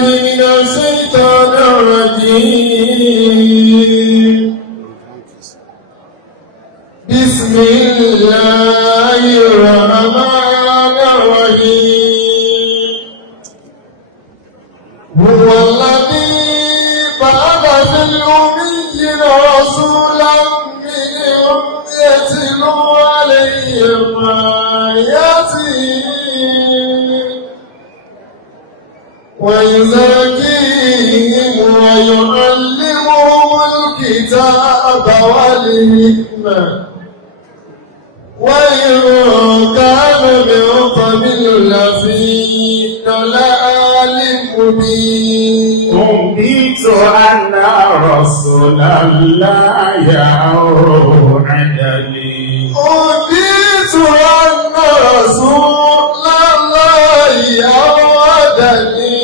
بالله من الشيطان الرجيم بسم الله الرحمن الرحيم هو الذي بعث في الأميين رسولا منهم يتلو عليهم آياته ويزكيهم ويعلمهم الكتاب والحكمة وإن كانوا من قبل لفي ضلال مبين أنبئت أن رسول الله يوعدني أنبئت أن رسول الله يوعدني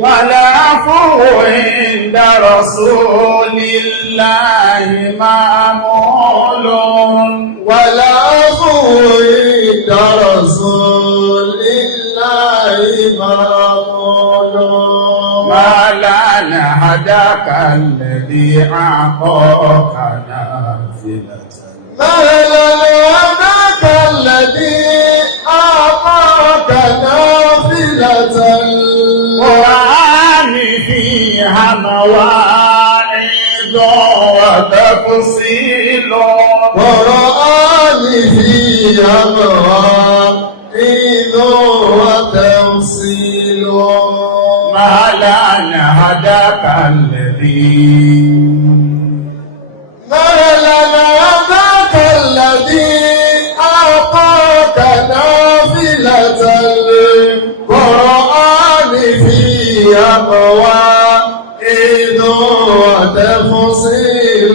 والعفو عند رسول الله معمول والعفو عند رسول الله معمول ما لنا هداك الذي أعطاك نافلة ما لنا هداك الذي أعطاك نافلة القرآن فيها مواعظ وتفصيل قرآن فيها مواعظ وتفصيل ما لنا هداك الذي ما لنا هداك الذي أعطاك نافلة القرآن فيها مواعظ وتفصيل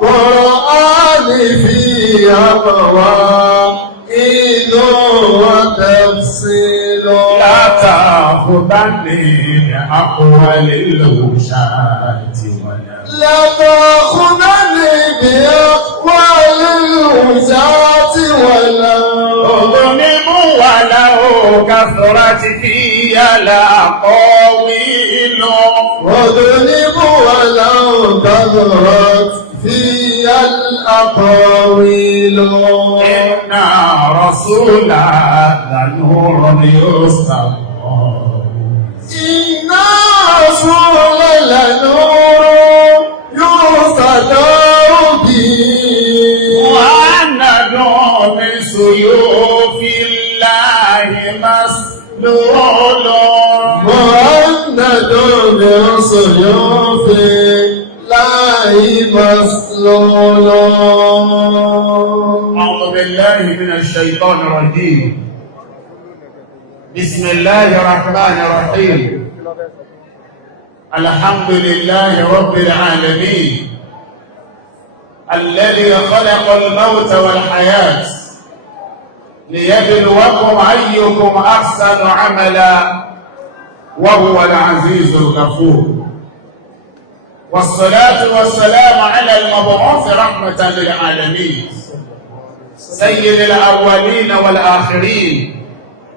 قرآن فيها مواعظ وتفصيل لا تأخذني بأقوال الوشاة ولا لا تأخذني بأقوال الوزاة ولا أظلم ولو كثرت في الأقاويل واضرب ولو كثرت في الأقاويل إن رسول لنور يستطاع إن رسول لنور يستدار به وأن من سيوف الله مسلول مهند من سيوف الله مسلول أعوذ بالله من الشيطان الرجيم بسم الله الرحمن الرحيم الحمد لله رب العالمين الذي خلق الموت والحياة ليبلوكم أيكم أحسن عملا وهو العزيز الغفور والصلاة والسلام على المبعوث رحمة للعالمين سيد الأولين والآخرين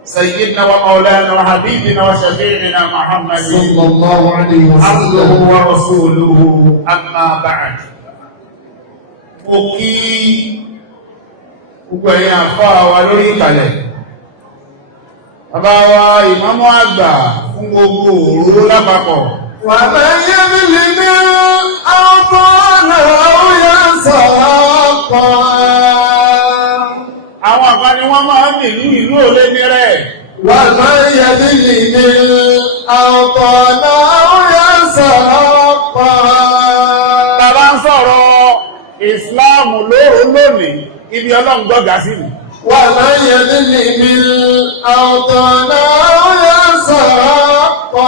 سيدنا ومولانا وحبيبنا وشفيعنا محمد صلى الله عليه عبده وسلم ورسوله أما بعد òkí gbogbo ẹ̀yin àfáà wa lórí ìkàlẹ̀ bàbá wa ìmámù àgbà fún gbogbo òru lápapọ̀ ومن يظلم أعطانا أو يسرقا àwọn àgbà ni wọ́n máa ń nìlú ìlú òlé ní rẹ̀ ومن يظلم أعطانا أو يسرقا bàbá ń sọ̀rọ̀ ìsìláàmù lóòrùn lónìí ibi ọlọ́run gbọ́gà sí ni ومن يظلم أعطانا أو يسرقا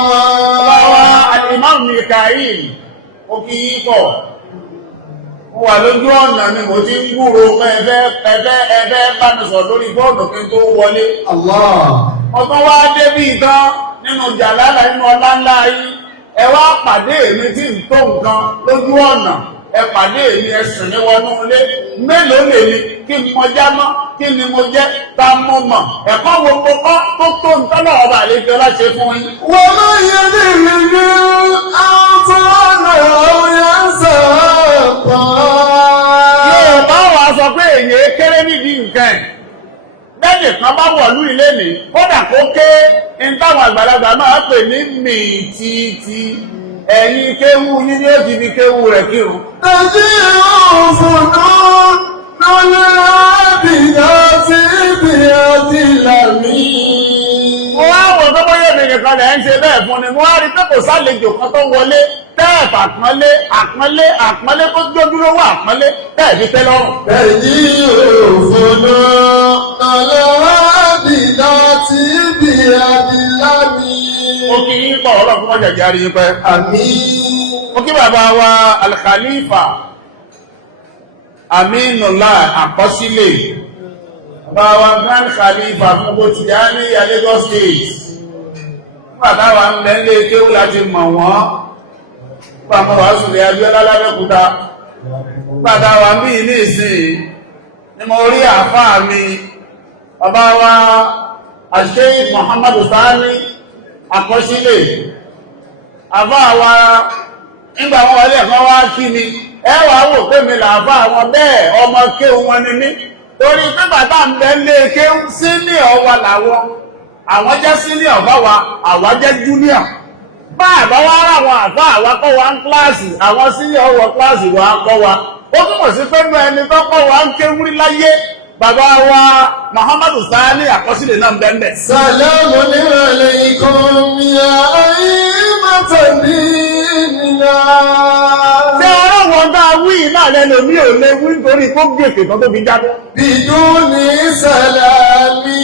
bàbá al-Imam Mikail ó kí yí pọ̀ mo wà lójú ọ̀nà ni mo ti ń gbúrò ẹ̀fẹ́ bá mi sọ lórí bọ́ọ̀dù kí n tó wọlé الله ọ̀tọ́ wá débí ìtàn nínú jàlálà nínú ọlá ńlá yìí ẹ wá pàdé èmi tí ń tó nǹkan lójú ọ̀nà ẹ pàdé èmi ẹ̀sìn ní wọnú ilé mélòó lèmi kí ni mo já mọ́ kí ni mo jẹ́ ta mo mọ̀ ẹ̀kọ́ wo mo kọ́ tó tó ń tọ́lọ̀ ọba àlejò láṣẹ fún yín. wọ́n máa yẹ ní ìlú àtọ́nà ọ̀yà sọ̀kọ̀. yóò bá wa sọ pé èyí kéré nídìí nǹkan ẹ̀ lẹ́yìn kan bá wọ̀lú ilé ní kódà kó ké ń táwọn àgbàlagbà máa pè ní mìtìtì ẹ̀yin kéwú yín ni ó ti fi kéwú rẹ̀ kírun. Tẹ̀sí òfòdó lọ́lẹ́ àbìyá sí ibi àti làmí. Mo wá wọ̀ tó bóyá èmi nìkan lẹ̀ ń ṣe bẹ́ẹ̀ fún ni, mo wá rí pé kò sálejò kan tó wọlé tẹ́ẹ̀fà àpọ́nlé tó jójúlówó àpọ́nlé tẹ́ẹ̀fi tẹ́ lọ́rùn. Tẹ̀sí òfòdó lọ́lẹ́ àbìyá sí ibi àti làmí. Mo kí yín pọ̀ ọlọ́run mọ́ jẹ̀jẹ̀ àrí yín pẹ́. Àmín. Mo kí bàbá wa Al-Khalifa Aminullah Àkọsílẹ̀. Bàbá wa Grand Khalifa fún bó ti yá ní Lagos State. Bàbá wa ń lẹ́lé kéwú láti mọ̀ wọ́n. Bàbá wa Sùlẹ̀ Abíọ́lá lábẹ́kúta. Bàbá wa mí ní ìsìn ni mo rí àfáà mi. Bàbá wa Sheikh Muhammadu Sani Àkọsílẹ̀. Àfáà wa nígbà wọn wọlé ẹ̀kan wá kí ni ẹ wà wò pé mi làáfà àwọn bẹ́ẹ̀ ọmọ kéwú wọn ni mí torí pé bàbá ń bẹ lé kéwú senior wa làwọn àwọn jẹ́ senior báwa àwa jẹ́ junior bá àbá wá rà wọn àfà àwa kọ́ wa ń kíláàsì àwọn senior wọ kíláàsì wa kọ́ wa ó túmọ̀ sí pé nínú ẹni tó kọ́ wa ń kéwú rí láyé bàbá wa Muhammadu Sani Àkọsílẹ̀ náà bẹ́ẹ̀. Salamu alaykum ya a'immatan dinina. Ṣé ọ̀rọ̀ wọn dá wí náà lẹ́nu mi ò lè wí nítorí kó gbèsè kan tó fi jáde. Biduni salami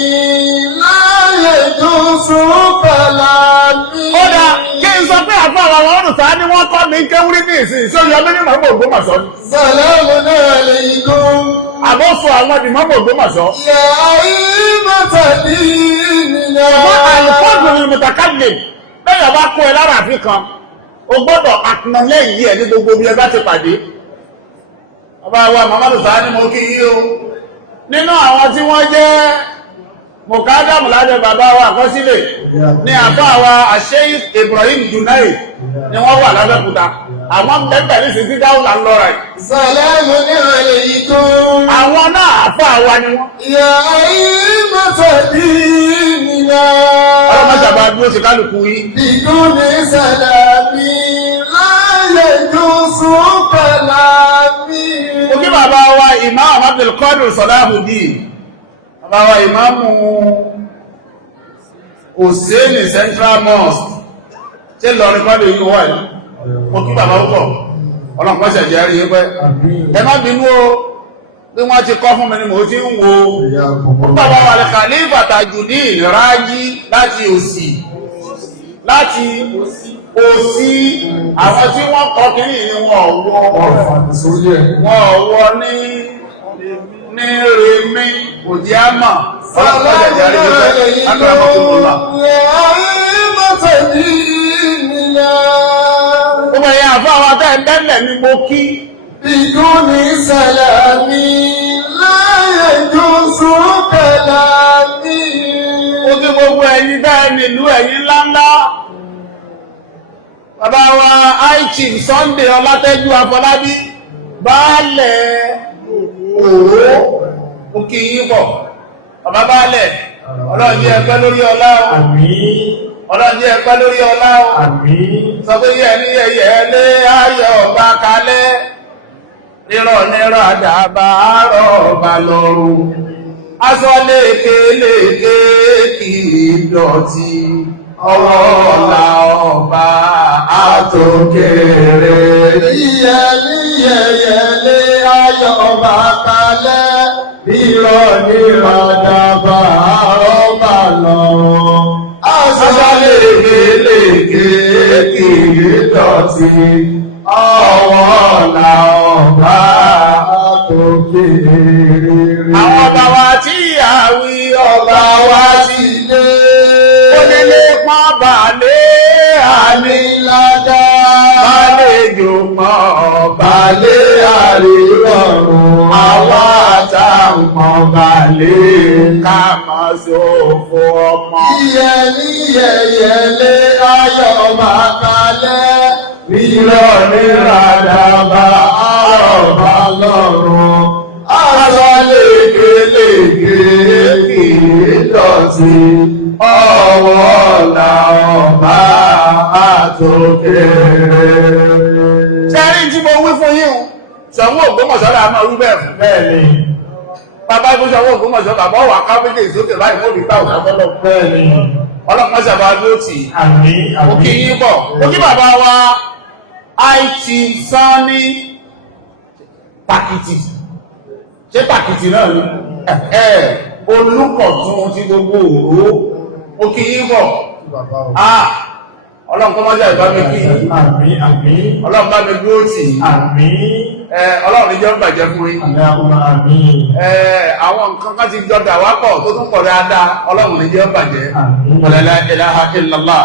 la yajuzu kalami. Ó dá kí n sọ pé àfọ àwọn ọ̀rùn sáà ni wọ́n kọ́ mi kéwúrí ní ìsìn ìṣòyọ mímí màmú Ògbómọ̀ṣọ́. Salamu alaykum. Àbọ̀ fọ àwọn ìdìmọ́mù Ògbómọ̀ṣọ́. Ya a'immatan dinina. Ṣùgbọ́n àlùfọ́ọ̀dù ni mùtàkàlẹ̀ lẹ́yìn ọba kó ẹ lára àfi kan o gbọ́dọ̀ àtìmọ́lẹ́yìn ẹ̀ ní gbogbo bí ẹ bá ti pàdé. Bàbá wa Muhammadu Sani mo kí yí o. Nínú àwọn tí wọ́n jẹ́ mùkádàmù lábẹ́ bàbá wa Àkọsílẹ̀ ní àbá wa Sheikh Ibrahim Junaid ni wọ́n wà lábẹ́kúta. Àwọn bẹ́ẹ̀ ní sísí dáúlà ń lọ́ra yìí. Salamu alaykum. Àwọn náà àfà wa ni wọ́n. Ya a'immatan dinina. Ọlọ́mọ̀jàbá dúró sí kálukú yìí. Biduni salami la yajuzu kalami. Mo kí bàbá wa Imam Abdul Qadir Salahuddin. Bàbá wa Imamu Hussaini Central Mosque. Ṣé lọrin kọ́dù yìí wà yìí? Mo kí bàbá púpọ̀. Ọlọ́pàá ṣẹ̀jẹ̀ rí pẹ́. Ẹ má bínú o, bí wọ́n ti kọ́ fún mi ni mo ti ń wo. Bàbá wa Al-Khalifa Tajudeen Raji láti òsì. Láti òsì àwọn tí wọ́n kọ́ kìíní ni wọ́n wọ ní Rèmí òdí àmà. Ọlọ́pàá ṣẹ̀jẹ̀ rí pẹ́. Akọ́rọ̀mọ́kùnrin Gbogbo ẹ̀yà àfọ́ àwọn tẹ́ ẹ̀lẹ́lẹ̀ ni mo kí. Biduni salami la yajuzu kalami. Ó kí gbogbo ẹ̀yin bẹ́ẹ̀ nílùú ẹ̀yin ńláńlá. Bàbá wa Aichi Sunday Ọlátẹ́jú Afọlábí baálẹ̀ Òwò ó kí yín pọ̀. Bàbá baálẹ̀ Ọlọ́run jẹ́ ẹgbẹ́ lórí ọlá o. Ọlọ́run jẹ́ ẹgbẹ́ lórí ọlá o. Sọ pé yẹ ní ẹyẹ lé ayọ̀ ọba kalẹ̀. Rírọ̀ nírọ̀ àdàbà àárọ̀ ọba lọ́rùn. Aṣọ lékeleke kì í dọ̀tí. Ọwọ́ ọ̀la ọba àtòkèrè. Yíyẹlé ayọ̀ ọba kalẹ̀. Rírọ̀ nírọ̀ àdàbà àárọ̀ ọba lọ́rùn. Aṣọ lékeleke kì í dọ̀tí. Ọwọ́ ọ̀la ọba àtòkèrè. Àwọn ọba wa tí àwí ọba wa ti dé. Onílé pọ́n bàálé àní Àmìlàdá. bàálejò mọ́ balẹ̀ àríwọ̀rùn àwa àtàmọ́ balẹ̀ ká máa ṣòfò ọmọ. Yíyẹlí yẹyẹlé ayọ̀ máa kalẹ̀, rírọ̀ níràdàbà àrọ̀bà lọ́rùn. Aṣọ lékelèké kìí dọ̀tí, ọwọ́ ọ̀la ọba àtòkèrè. Ṣẹ́rí tí mo wí fún yín Ṣàngó Ògbómọ̀ṣọ́ la máa wí bẹ́ẹ̀ fún. Bẹ́ẹ̀ni. Bàbá ikú Ṣàngó Ògbómọ̀ṣọ́ bàbá wà kábíyèsí ìsókè báyìí fún òbítà òkàtọ́lọ́. Bẹ́ẹ̀ni. Ọlọ́pàá ṣàbá ló tì. Àmín. Ó kí yín bọ̀. Ó kí bàbá wa IT Sanni Pàkìtì. Ṣé Pàkìtì náà ni? Olùkọ̀tún ti gbogbo òró. Ó kí yín bọ̀. Ọlọ́run kọ́ mọ́jà ìbá mi kí. Àmín. Àmín. Ọlọ́run bá mi dúró tì. Àmín. Ọlọ́run ní jẹ́ ń bàjẹ́ fún yín. Àmín. Àwọn nǹkan kan ti jọ dàwá pọ̀ tó tún pọ̀ dáadáa. Ọlọ́run ní jẹ́ ń bàjẹ́. La ilaha illallah.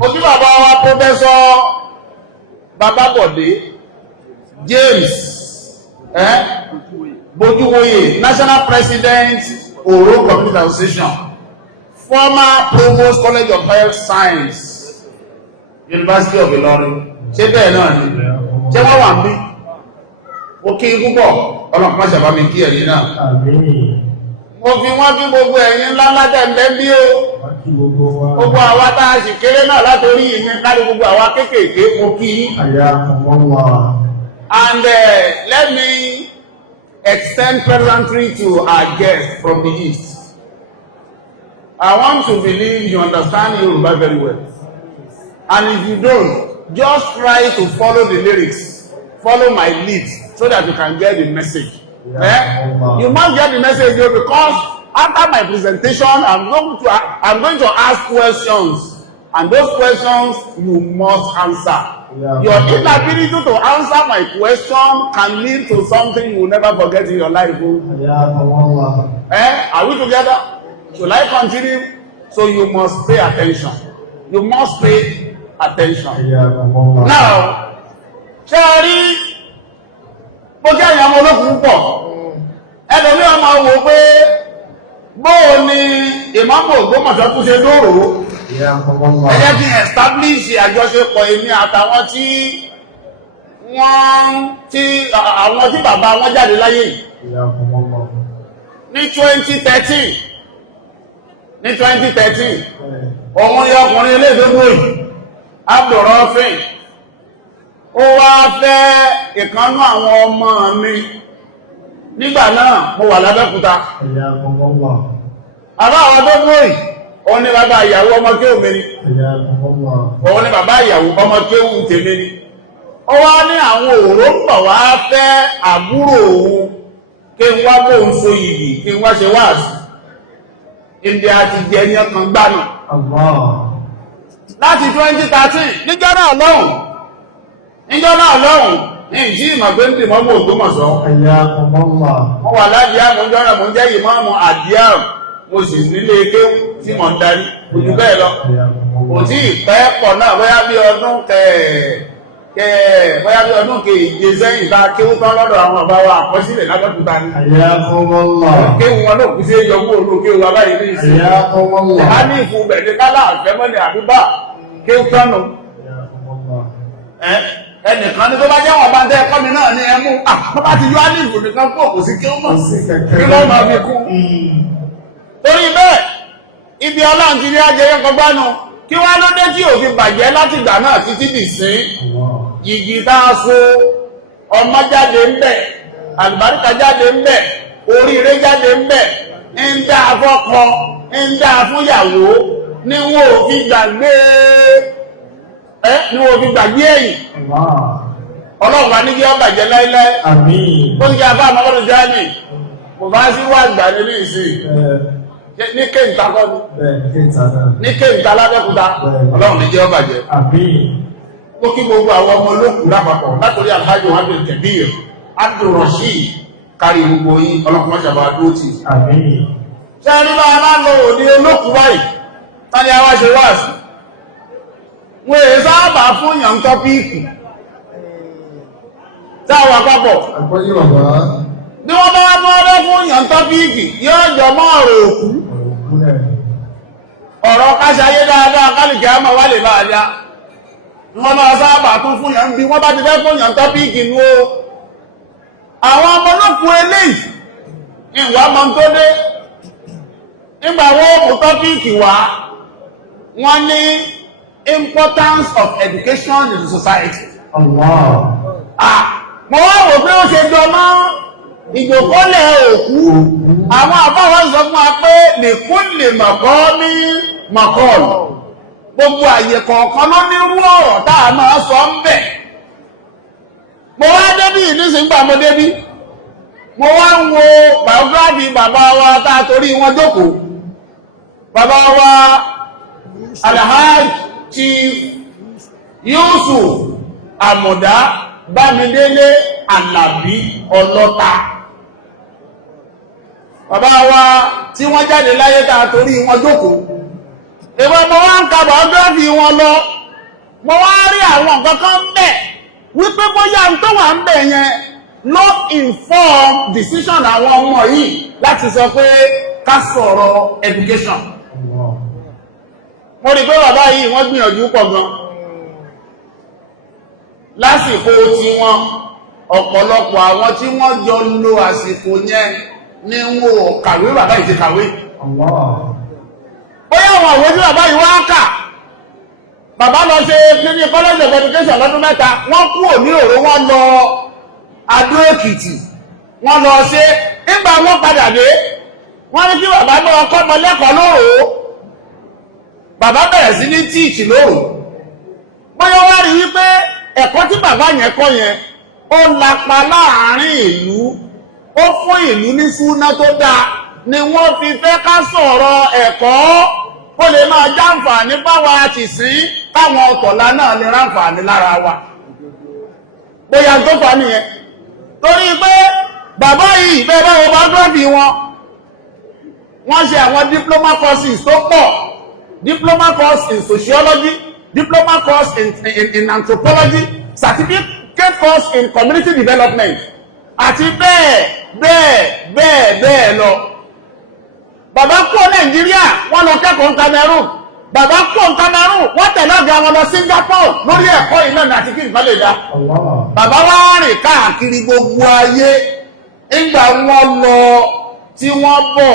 Ó kí bàbá wa Pọ́fẹ́sọ̀ Babábọ̀dé James Bójúwòye, National President Oro Community Association, former Provost College of Health Science, University of Ilorin. Ṣé bẹ́ẹ̀ náà ni? Ṣé wọ́n wà ń bí? Ó kí púpọ̀, ọlọ́pàá ṣàbá mi kí ẹ̀yìn náà. Mo fi wọ́n bí gbogbo ẹ̀yin ńlá látẹ̀m̀bẹ́ bí ó. Gbogbo àwa tá a sì kéré náà látorí ìní kárí gbogbo àwa kéékèèké mo kí. And let me extend pleasantry to our guest from the East. I want to believe you understand Yoruba very well. And if you don't, just try to follow the lyrics, follow my lead, so that you can get the message. You must get the message here, because after my presentation, I'm going to ask questions, and those questions you must answer. Your inability to answer my question can lead to something you will never forget in your life. Are we together? Should I continue? So you must pay attention. You must pay attention. Now, Cherry, bókè àyàn ọmọ olókùn pọ̀, ẹlòmí ọmọ wò pé bóò ni ìmáàmù Ògbómọ̀ṣọ́ tún ṣe dóòrò. Ẹ jẹ́ kí establish àjọṣepọ̀ èmi àtàwọn tí bàbá wọn jáde láyé ní 2013 òun yẹ ọkùnrin ilé ìdógún yìí Abdulrafin ó wá fẹ́ ìkànnú àwọn ọmọ mi nígbà náà mo wà l'Abẹ́òkúta. Àbá àwọn tó dúró yìí òun ni bàbá ìyàwó ọmọ kéwù mi ni, òun ni bàbá ìyàwó ọmọ kéwù tèmi ni. Ó wá ní àwọn òró ń bọ̀ wá fẹ́ àbúrò òun kí n wá bó ń so yìí kí n wá ṣe wáàsí. Ìdí àti jẹ ẹyàn kan gbánà láti 2013 níjọ́ náà lọ́hùn ní ìjí ìmọ̀gbé ń dìmọ́ mọ́ Ògbómọ̀ṣọ́. Wọ́n wà láti àmújọ́ náà mo jẹ́ ìmáàmù àdíàmù, mo sì nílé kéwú tí mo ń darí ojú bẹ́ẹ̀ lọ. Kò tí ìpẹ́ pọ̀ náà bóyá bí ọdún keje sẹ́yìn tá kéwú tán lọ́dọ̀ àwọn ọba wa àkọsílẹ̀ l'Abẹ́òkúta ni. Kéwú wọn náà kú sí yọkú olú kéwú abáyé ní ìsìn. A ní ìfún bẹ̀rẹ̀ kálá àfẹ́mọ́lẹ̀ àdúgbà kéwú tánu. Ẹnìkan ní tó bá jẹ́ wọn bá ń tẹ́ ẹ̀kọ́ mi náà ní ẹmú. Wọ́n bá ti yọ álìfù nìkan pọ̀ kò sí kéwú mọ̀ kí ló máa fi kú. Torí bẹ́ẹ̀, ibi Ọlọ́run ti ní ajẹyẹ kọgbánu, kí wá ló dé tí ò fi bàjẹ́ láti ìgbà náà títí dì sí. Yìgì tá a so, ọmọ jáde ń bẹ̀, àlùbáríkà jáde ń bẹ̀, oríire jáde ń bẹ̀, ń dá afọ́kọ, ń dá fúnyàwó, ní wọ́n ò fi gbàgbé ẹ̀yìn. Ọlọ́run wà ní kí ọ bàjẹ́ láíláí. Ó ní kí a bá àmọ́kọ́dún jáde, kò bá sí wà gbà nínú ìsìn. Ní kéǹtà kọ́ ní kéǹtà l'Abẹ́òkúta, Ọlọ́run ní jẹ́ ọ bàjẹ́. Ó kí gbogbo àwọn ọmọ olókùn lápapọ̀ látòrí àbájọ Abdul Kabir, Abdul Rashid, kárí gbogbo yín, Ọlọ́run máa ṣàbà dúró tì. Ṣé ẹni bá aláàlọ́ òní olókùn báyìí, tani a wá ṣe wá sí? Wọ́n èé sábà fún yàn tọ́píìkì. sáwọn àpapọ̀ Àgbọ́yé bàbá. bí wọ́n bá mọ́ ọdọ́ fún yàn tọ́píìkì yóò jọ mọ́ ọ̀rọ̀ òkú ọ̀rọ̀ káṣayé dáadáa kálìkì àmọ́ wà lè máa já wọ́n máa sábà tún fún yàn bí wọ́n bá ti fẹ́ fún yàn tọ́píìkì ní o àwọn ọmọ olókùn eléyìí ìwà mọ́ tó dé nígbà wọ́n mú tọ́píìkì wá wọ́n ní importance of education in the society. Mo wá wò pé ó ṣe jọ mọ́ ìjòkólẹ̀ òkú àwọn àbáwọ̀ sọ fún wa pé nìkún lè mọ̀kọ́ ní mọ̀kọ́ọ̀lù gbogbo àyè kọ̀ọ̀kan ló ní rú ọ̀rọ̀ tá a máa sọ ń bẹ̀. Mo wá débí nísìngbà mo débí mo wá ń wo biography bàbá wa tá a torí wọn jókòó bàbá wa Alhaji Chief Yusuf Àmọ̀dá Bámidélé Àlàbí Ọlọ́ta bàbá wa tí wọ́n jáde láyé tá a torí wọn jókòó ìwọ̀n mo wá ń ka biography wọn lọ mo wá rí àwọn nǹkan kan ń bẹ̀ wípé bóyá ń tó wà ń bẹ̀ yẹn ló inform decision àwọn ọmọ yìí láti sọ pé ká sọ̀rọ̀ education. Mo rí pé bàbá yìí wọ́n gbìyànjú pọ̀ gan lásìkò tí wọ́n ọ̀pọ̀lọpọ̀ àwọn tí wọ́n jọ lo àsìkò yẹn ní wọ́n kàwé bàbá yìí ti kàwé. Bóyá àwọn òwe tí bàbá yìí wá kà bàbá lọ ṣe ní college of education lọ́dún mẹ́ta wọ́n kú òní òró wọ́n lọ Adó Èkìtì wọ́n lọ ṣe nígbà wọ́n padà dé wọ́n ní kí bàbá náà kọ́ ọmọ lẹ́kọ̀ọ́ lóòrò bàbá bẹ̀rẹ̀ sí ní tíìchì lóòrò bóyá wá rí wípé ẹ̀kọ́ tí bàbá yẹn kọ́ yẹn ó lapa láàárín ìlú ó fún ìlú ní súná tó dáa ni wọ́n fi fẹ́ ká sọ̀rọ̀ ẹ̀kọ́ ó lè máa jàǹfààní báwa ti sìn káwọn ọ̀tọ̀lá náà lè ráǹfààní lára wa bóyá tó fà nìyẹn torí pé bàbá yìí bẹ́ẹ̀ bá wọn bá gírọ́fì wọ́n ṣe àwọn diploma courses tó pọ̀ diploma course in sociology diploma course in anthropology certificate course in community development àti bẹ́ẹ̀ lọ. Bàbá kúrò Nàìjíríà wọ́n lọ kẹ́kọ̀ọ́ Cameroon bàbá kúrò Cameroon wọ́n tẹ̀lé ọ̀gá wọn lọ Singapore lórí ẹ̀kọ́ iná àti kí nǹkan lè dá. Bàbá wá rìn káàkiri gbogbo ayé nígbà wọ́n lọ tí wọ́n bọ̀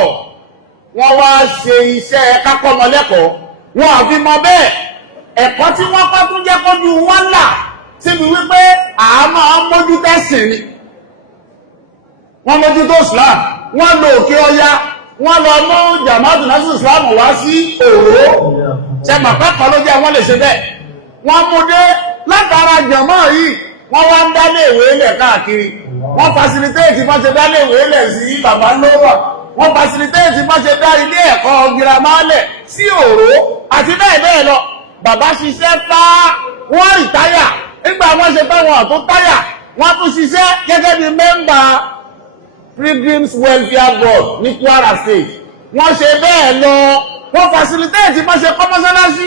wọ́n wá ṣe iṣẹ́ kákọ́mọlẹ́kọ̀ọ́ wọn àfi mọ bẹ́ẹ̀ ẹ̀kọ́ tí wọ́n kọ́ tún jẹ́ kójú wọn là síbi wípé àmọ́ mójú tẹ́sìn ni wọ́n mójú tó Islam wọ́n lọ Òkè Ọya wọ́n lọ mú Jamaatu Nasirul Islam wá sí Òró ṣẹ̀mà pẹ́kọ̀ọ́ ló jẹ́ wọ́n lè ṣe bẹ́ẹ̀ wọ́n mú dé látara jọ̀mọ́ yìí wọ́n wá ń dálé ìwé lẹ̀ káàkiri wọ́n fasilitéètì bá ṣe dálé ìwé lẹ̀ sí bàbá lówà wọ́n fasilitéètì bá ṣe dá ilé ẹ̀kọ́ girama lẹ̀ sí Òró àti bẹ́ẹ̀ lọ bàbá ṣiṣẹ́ fá wọ́n rìtáyà nígbà wọ́n ṣe táwọn ọ̀tún táyà wọ́n tún ṣiṣẹ́ gẹ́gẹ́ bí mẹ́mbà Pilgrims Welfare Board ní Kwara State wọ́n ṣe bẹ́ẹ̀ lọ wọ́n fasilitéètì bá ṣe kọ́ mọ́sálásí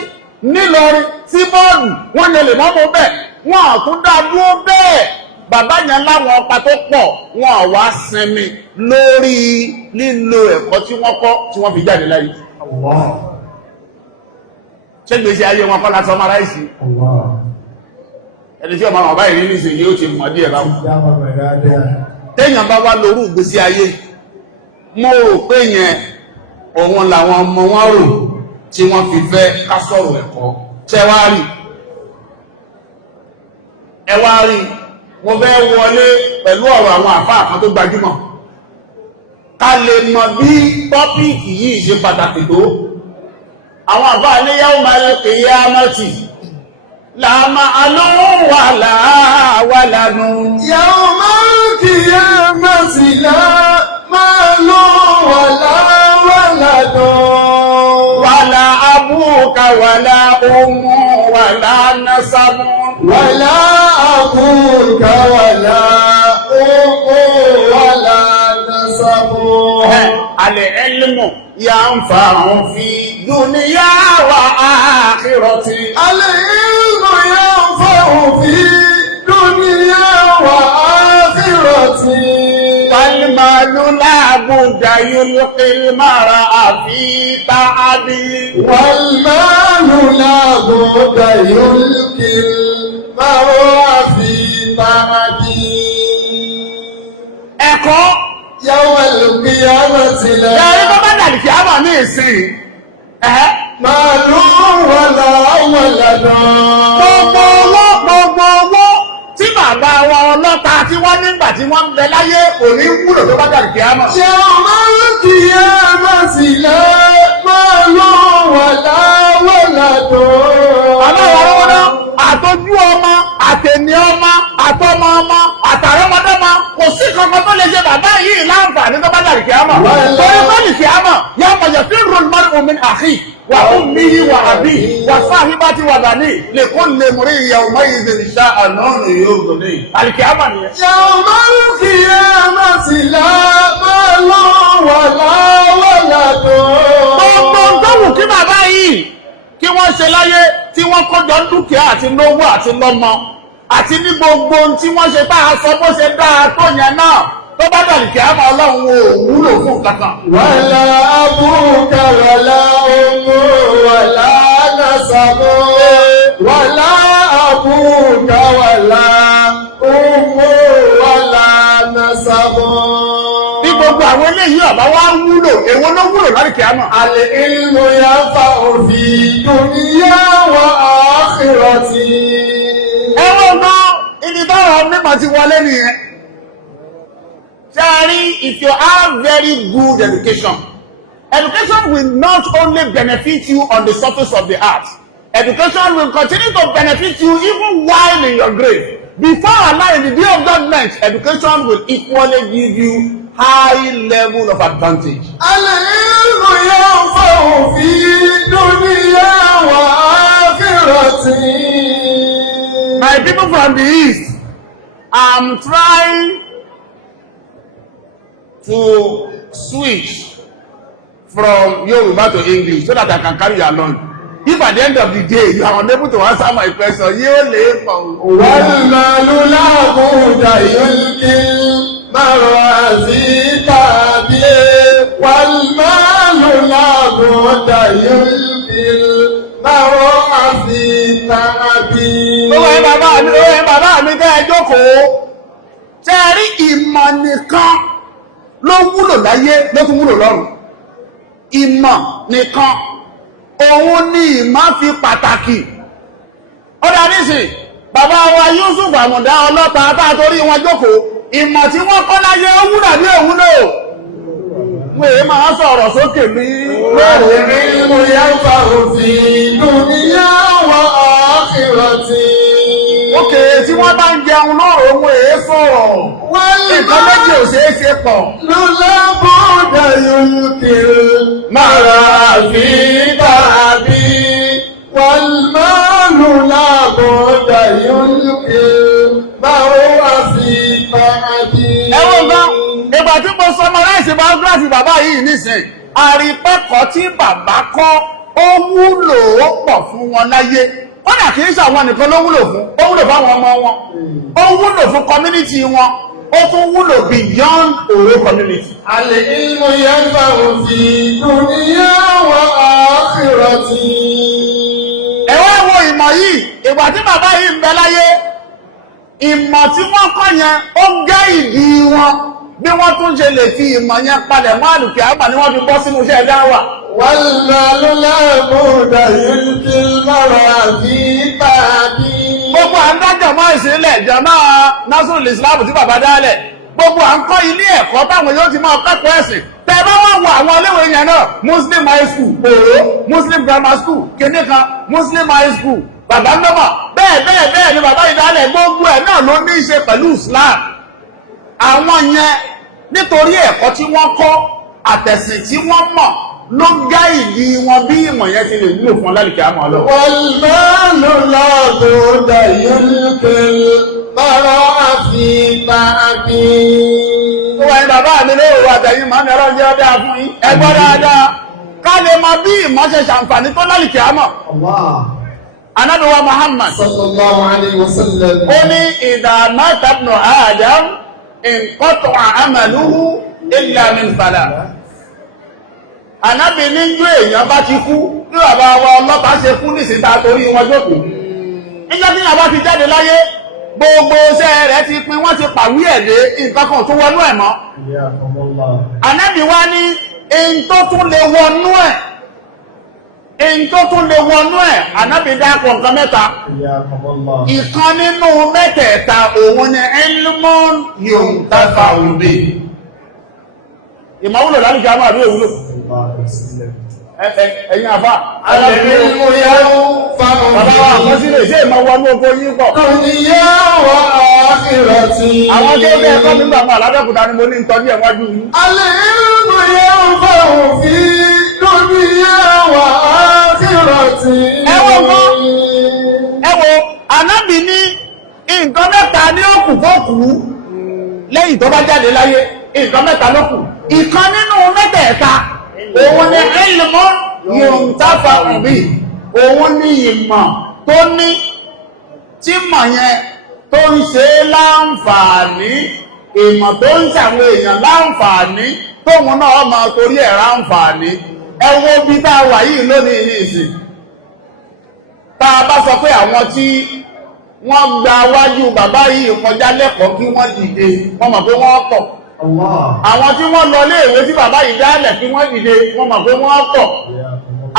nílọrin sí bọ́ọ̀lù wọ́n lè mọ́mọ́ bẹ́ẹ̀ wọ́n àtún dá dúró bẹ́ẹ̀ bàbá yẹn láwọn ọpa tó pọ̀ wọn àwa sinmi lórí lílo ẹ̀kọ́ tí wọ́n kọ́ tí wọ́n fi jáde láyé ṣé gbèsè ayé wọn kọ́ lásán máa láìsí ẹni tí ọmọ àwọn báyìí ní ìsìn yóò ti mọ̀ díẹ̀ báwọn téèyàn bá wá lórú ìgbésí ayé mo rò pé yẹn òun làwọn ọmọ wọn rò tí wọ́n fi fẹ́ ká sọ̀rọ̀ ẹ̀kọ́ tẹ́wárí ẹwárí mo fẹ́ wọlé pẹ̀lú ọ̀rọ̀ àwọn àfáà kan tó gbajúmọ̀ ká lè mọ̀ bí tọ́píìkì yìí ṣe pàtàkì tó àwọn àfáà ní yawmal qiyamati láàmà alóhùn wà láàwà lánú yawmal qiyamati láàmà alóhùn wà láàwà lánú wàlá abúkà wàlá ọmọ wàlá nasabu wàlá abúkà wàlá ọmọ wàlá nasabu. Al-ilmu yanfa'u fi dunya wa akhirati. Al-ilmu yanfa'u fi dunya wa والمال لا بد يلقي المرء في تعبه والمال لا بد يلقي المرء في تعبه ẹ̀kọ́ يوم القيامة لا ẹ̀rí tó bá dàlì kí á wà ní ìsìn مال ولا ولد gbogbo owó tí bàbá wa ọlọ́ta tí wọ́n nígbà tí wọ́n ń bẹ láyé kò ní wúlò tó bá dàlì kí á mọ̀. يوم القيامة لا مال ولا ولد Ọlọ́wọ́ ọlọ́wọ́dọ́ àtọ́jú ọmọ, àtẹ̀ní ọmọ, àtọmọ ọmọ, àtàrọmọdọ́mọ, kò sí kankan tó lè ṣe bàbá yìí láǹfààní tó bá dàrí kìámọ̀. Torí pé ní kìámọ̀, yá ọmọ yẹ fi rúl mọ́rùn min àkí, wà ó míyí wà àbí, wà sáhíbá ti wà dání, lè kó lè múrí ìyà ọmọ yìí zè nìṣá àlọ́ọ̀nù yóò gbòdì. Àlìkìámọ̀ nìyẹn. يوم القيامة لا مال ولا ولد Gbogbo tó wù kí bàbá yìí kí wọ́n ṣe láyé tí wọ́n kọjọ dúkìá àti lówó àti lọ́mọ àti ní gbogbo tí wọ́n ṣe tá a sọ bó ṣe dáa tó yẹn náà tó bá dàrí kí á máa ọlọ́run ò wúlò fún kankan. ولا أبوك ولا أم ولا نسب ولا أبوك ولا أم ولا نسب Bí gbogbo àwọn eléyìí ọ̀bá wá wúlò, èwo ló wúlò láti kí á mọ̀? العلم ينفع في الدنيا وآخرة Ẹ̀wọ̀n náà, ibi táwọn mímọ̀ ti wọlé nìyẹn. Ṣáàrí, if you have very good education will not only benefit you on the surface of the earth. Education will continue to benefit you even while in your grave. Before Allah, in the day of judgment, education will equally give you high level of advantage. العلم ينفع في الدنيا وآخرة My people from the east, I'm trying to switch from Yoruba to English so that I can carry you along. If at the end of the day you are unable to answer my question, yóò lè pọ̀. والمال لا بد يلقي المرء في تعبه والمال لا بد يلقي المرء في تعبه. Bàbá mi tẹ́ ẹ jókòó. Ṣé ẹ rí ìmọ̀ nìkan ló wúlò láyé ló tún wúlò lọ́run? Ìmọ̀ nìkan. Òun ni ìmọ̀ fi pàtàkì. Ó dá nísìn, bàbá wa Yusuf Àmùdá ọlọ́ta àtàtorí wọn jókòó, ìmọ̀ tí wọ́n kọ́ láyé ó wúlò bí òun lò. Wọ́n èé máa sọ̀rọ̀ sókè ní العلم ينفع في الدنيا وآخرة. Òkè tí wọ́n bá ń jẹun lóòrò ohun èé sọ̀rọ̀. Nǹkan méjì ò ṣeé ṣe pọ̀. لا بد يلقي المرء في تعبه والمال لا بد يلقي المرء في تعبه. Ẹ̀wọ̀n gan, ìgbà tí mo summarize biography bàbá yìí nísìn, àrípẹ́kọ̀ọ́ tí bàbá kọ́ ó wúlò ó pọ̀ fún wọn láyé. Kódà kìí ṣàwọn nìkan ló wúlò fún, ó wúlò fáwọn ọmọ wọn, ó wúlò fún community wọn, ó tún wúlò beyond Òró community. العلم ينفع في الدنيا وآخرة. Ẹ wá wo ìmọ̀ yìí, ìgbà tí bàbá yìí ń bẹ láyé, ìmọ̀ tí wọ́n kọ́ yẹn ó gẹ́ ìdí wọn bí wọ́n tún ṣe lè fi ìmọ̀ yẹn palẹ̀ mọ́ àlùkí àgbà ni wọ́n fi bọ́ sínú iṣẹ́ dáwà. والمال لا بد يلقي المرء في تعبه. Gbogbo à ń dá jàmáà ìsìnlẹ̀ jàmáà Nasrul Islam tí bàbá dálẹ̀. Gbogbo à ń kọ́ ilé ẹ̀kọ́ táwọn yóò ti máa kẹ́kọ̀ọ́ ẹ̀sìn. Tẹ́ bá wà wọ àwọn iléèwé yẹn náà, Muslim high school, Òró, Muslim grammar school, kéde kan, Muslim high school, bàbá mẹ́mọ̀. Bẹ́ẹ̀ ni bàbá ìdálẹ̀ gbogbo ẹ̀ náà ló ní í ṣe pẹ̀lú Islam. Àwọn yẹn nítorí ẹ̀kọ́ tí wọ́n kọ́ àtẹ̀sìn tí wọ́n mọ̀ ló gáìdì wọn bí ìmọ̀ yẹn ti lè wúlò fún ọlálìkẹ́ àmọ́ ọlọ́run. والمال لا بد يلقي المرء في تعبه. Ó wáyé bàbá mi lóòrò àtẹ̀yìn màmí ọlọ́run jẹ́ ọdẹ àfún yín. Ẹ gbọ́ dáadáa, ká lè mọ bí ìmọ̀ ṣe ṣàǹfààní tó lálìkẹ́ àmọ́. Ànábì wa Muhammad. صلى الله عليه وسلم. Ó ní idha mata ibnu Adam inqata'a amaluhu illa min salat. Ànábì ní jó èèyàn bá ti kú bí bàbá wa ọlọ́pàá ṣe kú nísìta torí wọn jókòó. Níjọ́ tí bàbá ti jáde láyé gbogbo iṣẹ́ rẹ̀ ti pin wọ́n ti pàwí ẹ̀ lé nǹkan kan tó wọnú ẹ̀ mọ́. Ànábì wá ní èyí tó tún lè wọnú ẹ̀ Ànábì dákọ̀ nǹkan mẹ́ta. Ìkan nínú mẹ́tẹ̀ẹ̀ta òun ni ilmun yuntafa'u bihi. Ìmọ̀wúlò láti jámọ́ àbí èwúlò. Ẹ̀yin àfá. Al-ilmu yanfa'u bihi. Bàbá wa àkọsílẹ̀ ṣe ìmọ̀ wọnú oko yí pọ̀. Dunya wa akhirati. Àwọn tó bẹ́ ẹ̀kọ́ nígbà mọ́ àládọ́kùnta ni mo ní ìtọ́jú ẹ̀wájú yìí. Al-ilmu yanfa'u fi dunya wa akhirati. Ẹ wo Ànábì ní nǹkan mẹ́ta ní òkú fókù lẹ́yìn tó bá jáde láyé, nǹkan mẹ́ta ló kù. Ìkan nínú mẹ́tẹ̀ẹ̀ta òun ni ilmun yuntafa'u bihi, òun ni ìmọ̀ tó ní tí mọ̀ yẹn tó ń ṣe láǹfààní, ìmọ̀ tó ń ṣàwọn èèyàn láǹfààní tóun náà máa torí ẹ̀ láǹfààní. Ẹ wo bí tá a wà yìí lónìí ní ìsìn. Tá a bá sọ pé àwọn tí wọ́n gba wájú bàbá yìí kọjá lẹ́kọ̀ọ́ kí wọ́n dìde, wọ́n mọ̀ pé wọ́n pọ̀. Àwọn tí wọ́n lọ ilé ìwé tí bàbá yìí dálẹ̀ kí wọ́n dìde, wọ́n mọ̀ pé wọ́n pọ̀.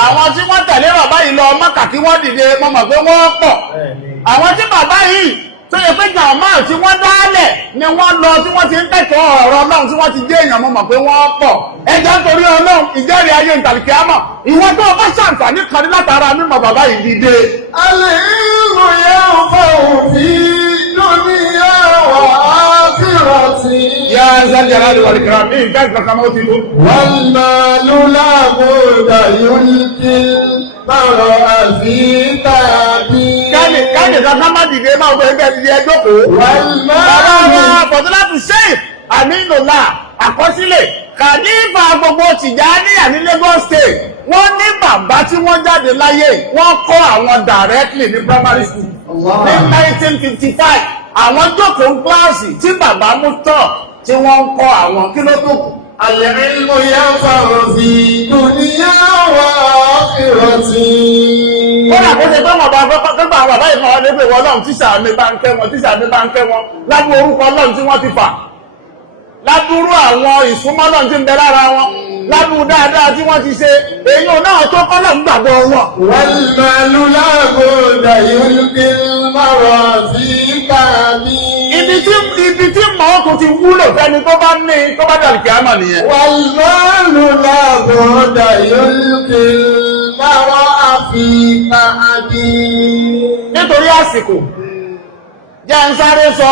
Àwọn tí wọ́n tẹ̀lé bàbá yìí lọ Mọ́kà kí wọ́n dìde, wọ́n mọ̀ pé wọ́n pọ̀. Àwọn tí bàbá yìí tó yẹ pé jàmá tí wọ́n dálẹ̀ ni wọ́n lọ tí wọ́n ti ń kẹ́kọ̀ọ́ ọ̀rọ̀ Ọlọ́run tí wọ́n ti jẹ́ èèyàn, mọ̀ pé wọ́n pọ̀. Ẹjọ́ nítorí Ọlọ́run ìjẹ́rìí ayé ìtàlìkẹ́ àmọ̀ ìwọ́n tó bá ṣàǹfààní kan ní látara mímọ̀ bàbá yìí dìde. Al-ilmu yanfa'u fi dunya wa akhirati. Ya zal jalali wal ikram ní ìfẹ́ kankan mọ́ ti lú. Wal malu la budda yulqil mar'a fi tabi. Káàdì kankan má dìde máa gbé ẹgbẹ́ ti di ẹjọ́ kó. Bàbá wa Fadilatu Sheikh Aminullah àkọsílẹ̀ Khalifa gbogbo Tìjàníyà ní Lagos State. Wọ́n ní bàbá tí wọ́n jáde láyé wọ́n kọ́ àwọn directly ní primary school. Ní 1955 àwọn jókòó kíláàsì tí bàbá mú tọ̀ tí wọ́n ń kọ́ àwọn kí ló tó kù. Al-ilmu yanfa'u fi dunya wa akhirati. Kódà kó ṣe pé wọn bá gbọ́gbọ́ àwọn bàbá ìfọ̀n wọn lébè wọn Ọlọ́run tíṣà mi bá ń kẹ́ wọn, tíṣà mi bá ń kẹ́ wọn lábú orúkọ Ọlọ́run tí wọ́n ti fà. Lábúrú àwọn ìsúnmọ́ Ọlọ́run tí ń bẹ lára wọn, lábú dáadáa tí wọ́n ti ṣe, èyí ò náà tó kọ́lọ̀ ń gbàgbọ́ wọn. Wal malu la budda yulqil mar'a fi tabi. Ibi tí mọ̀ kò ti wúlò fẹ́ni tó bá ní tó bá dàrí kí á mọ̀ nìyẹn. Wal malu la budda yulqil mar'a fi tabi. Nítorí àsìkò, jẹ́ ń sáré sọ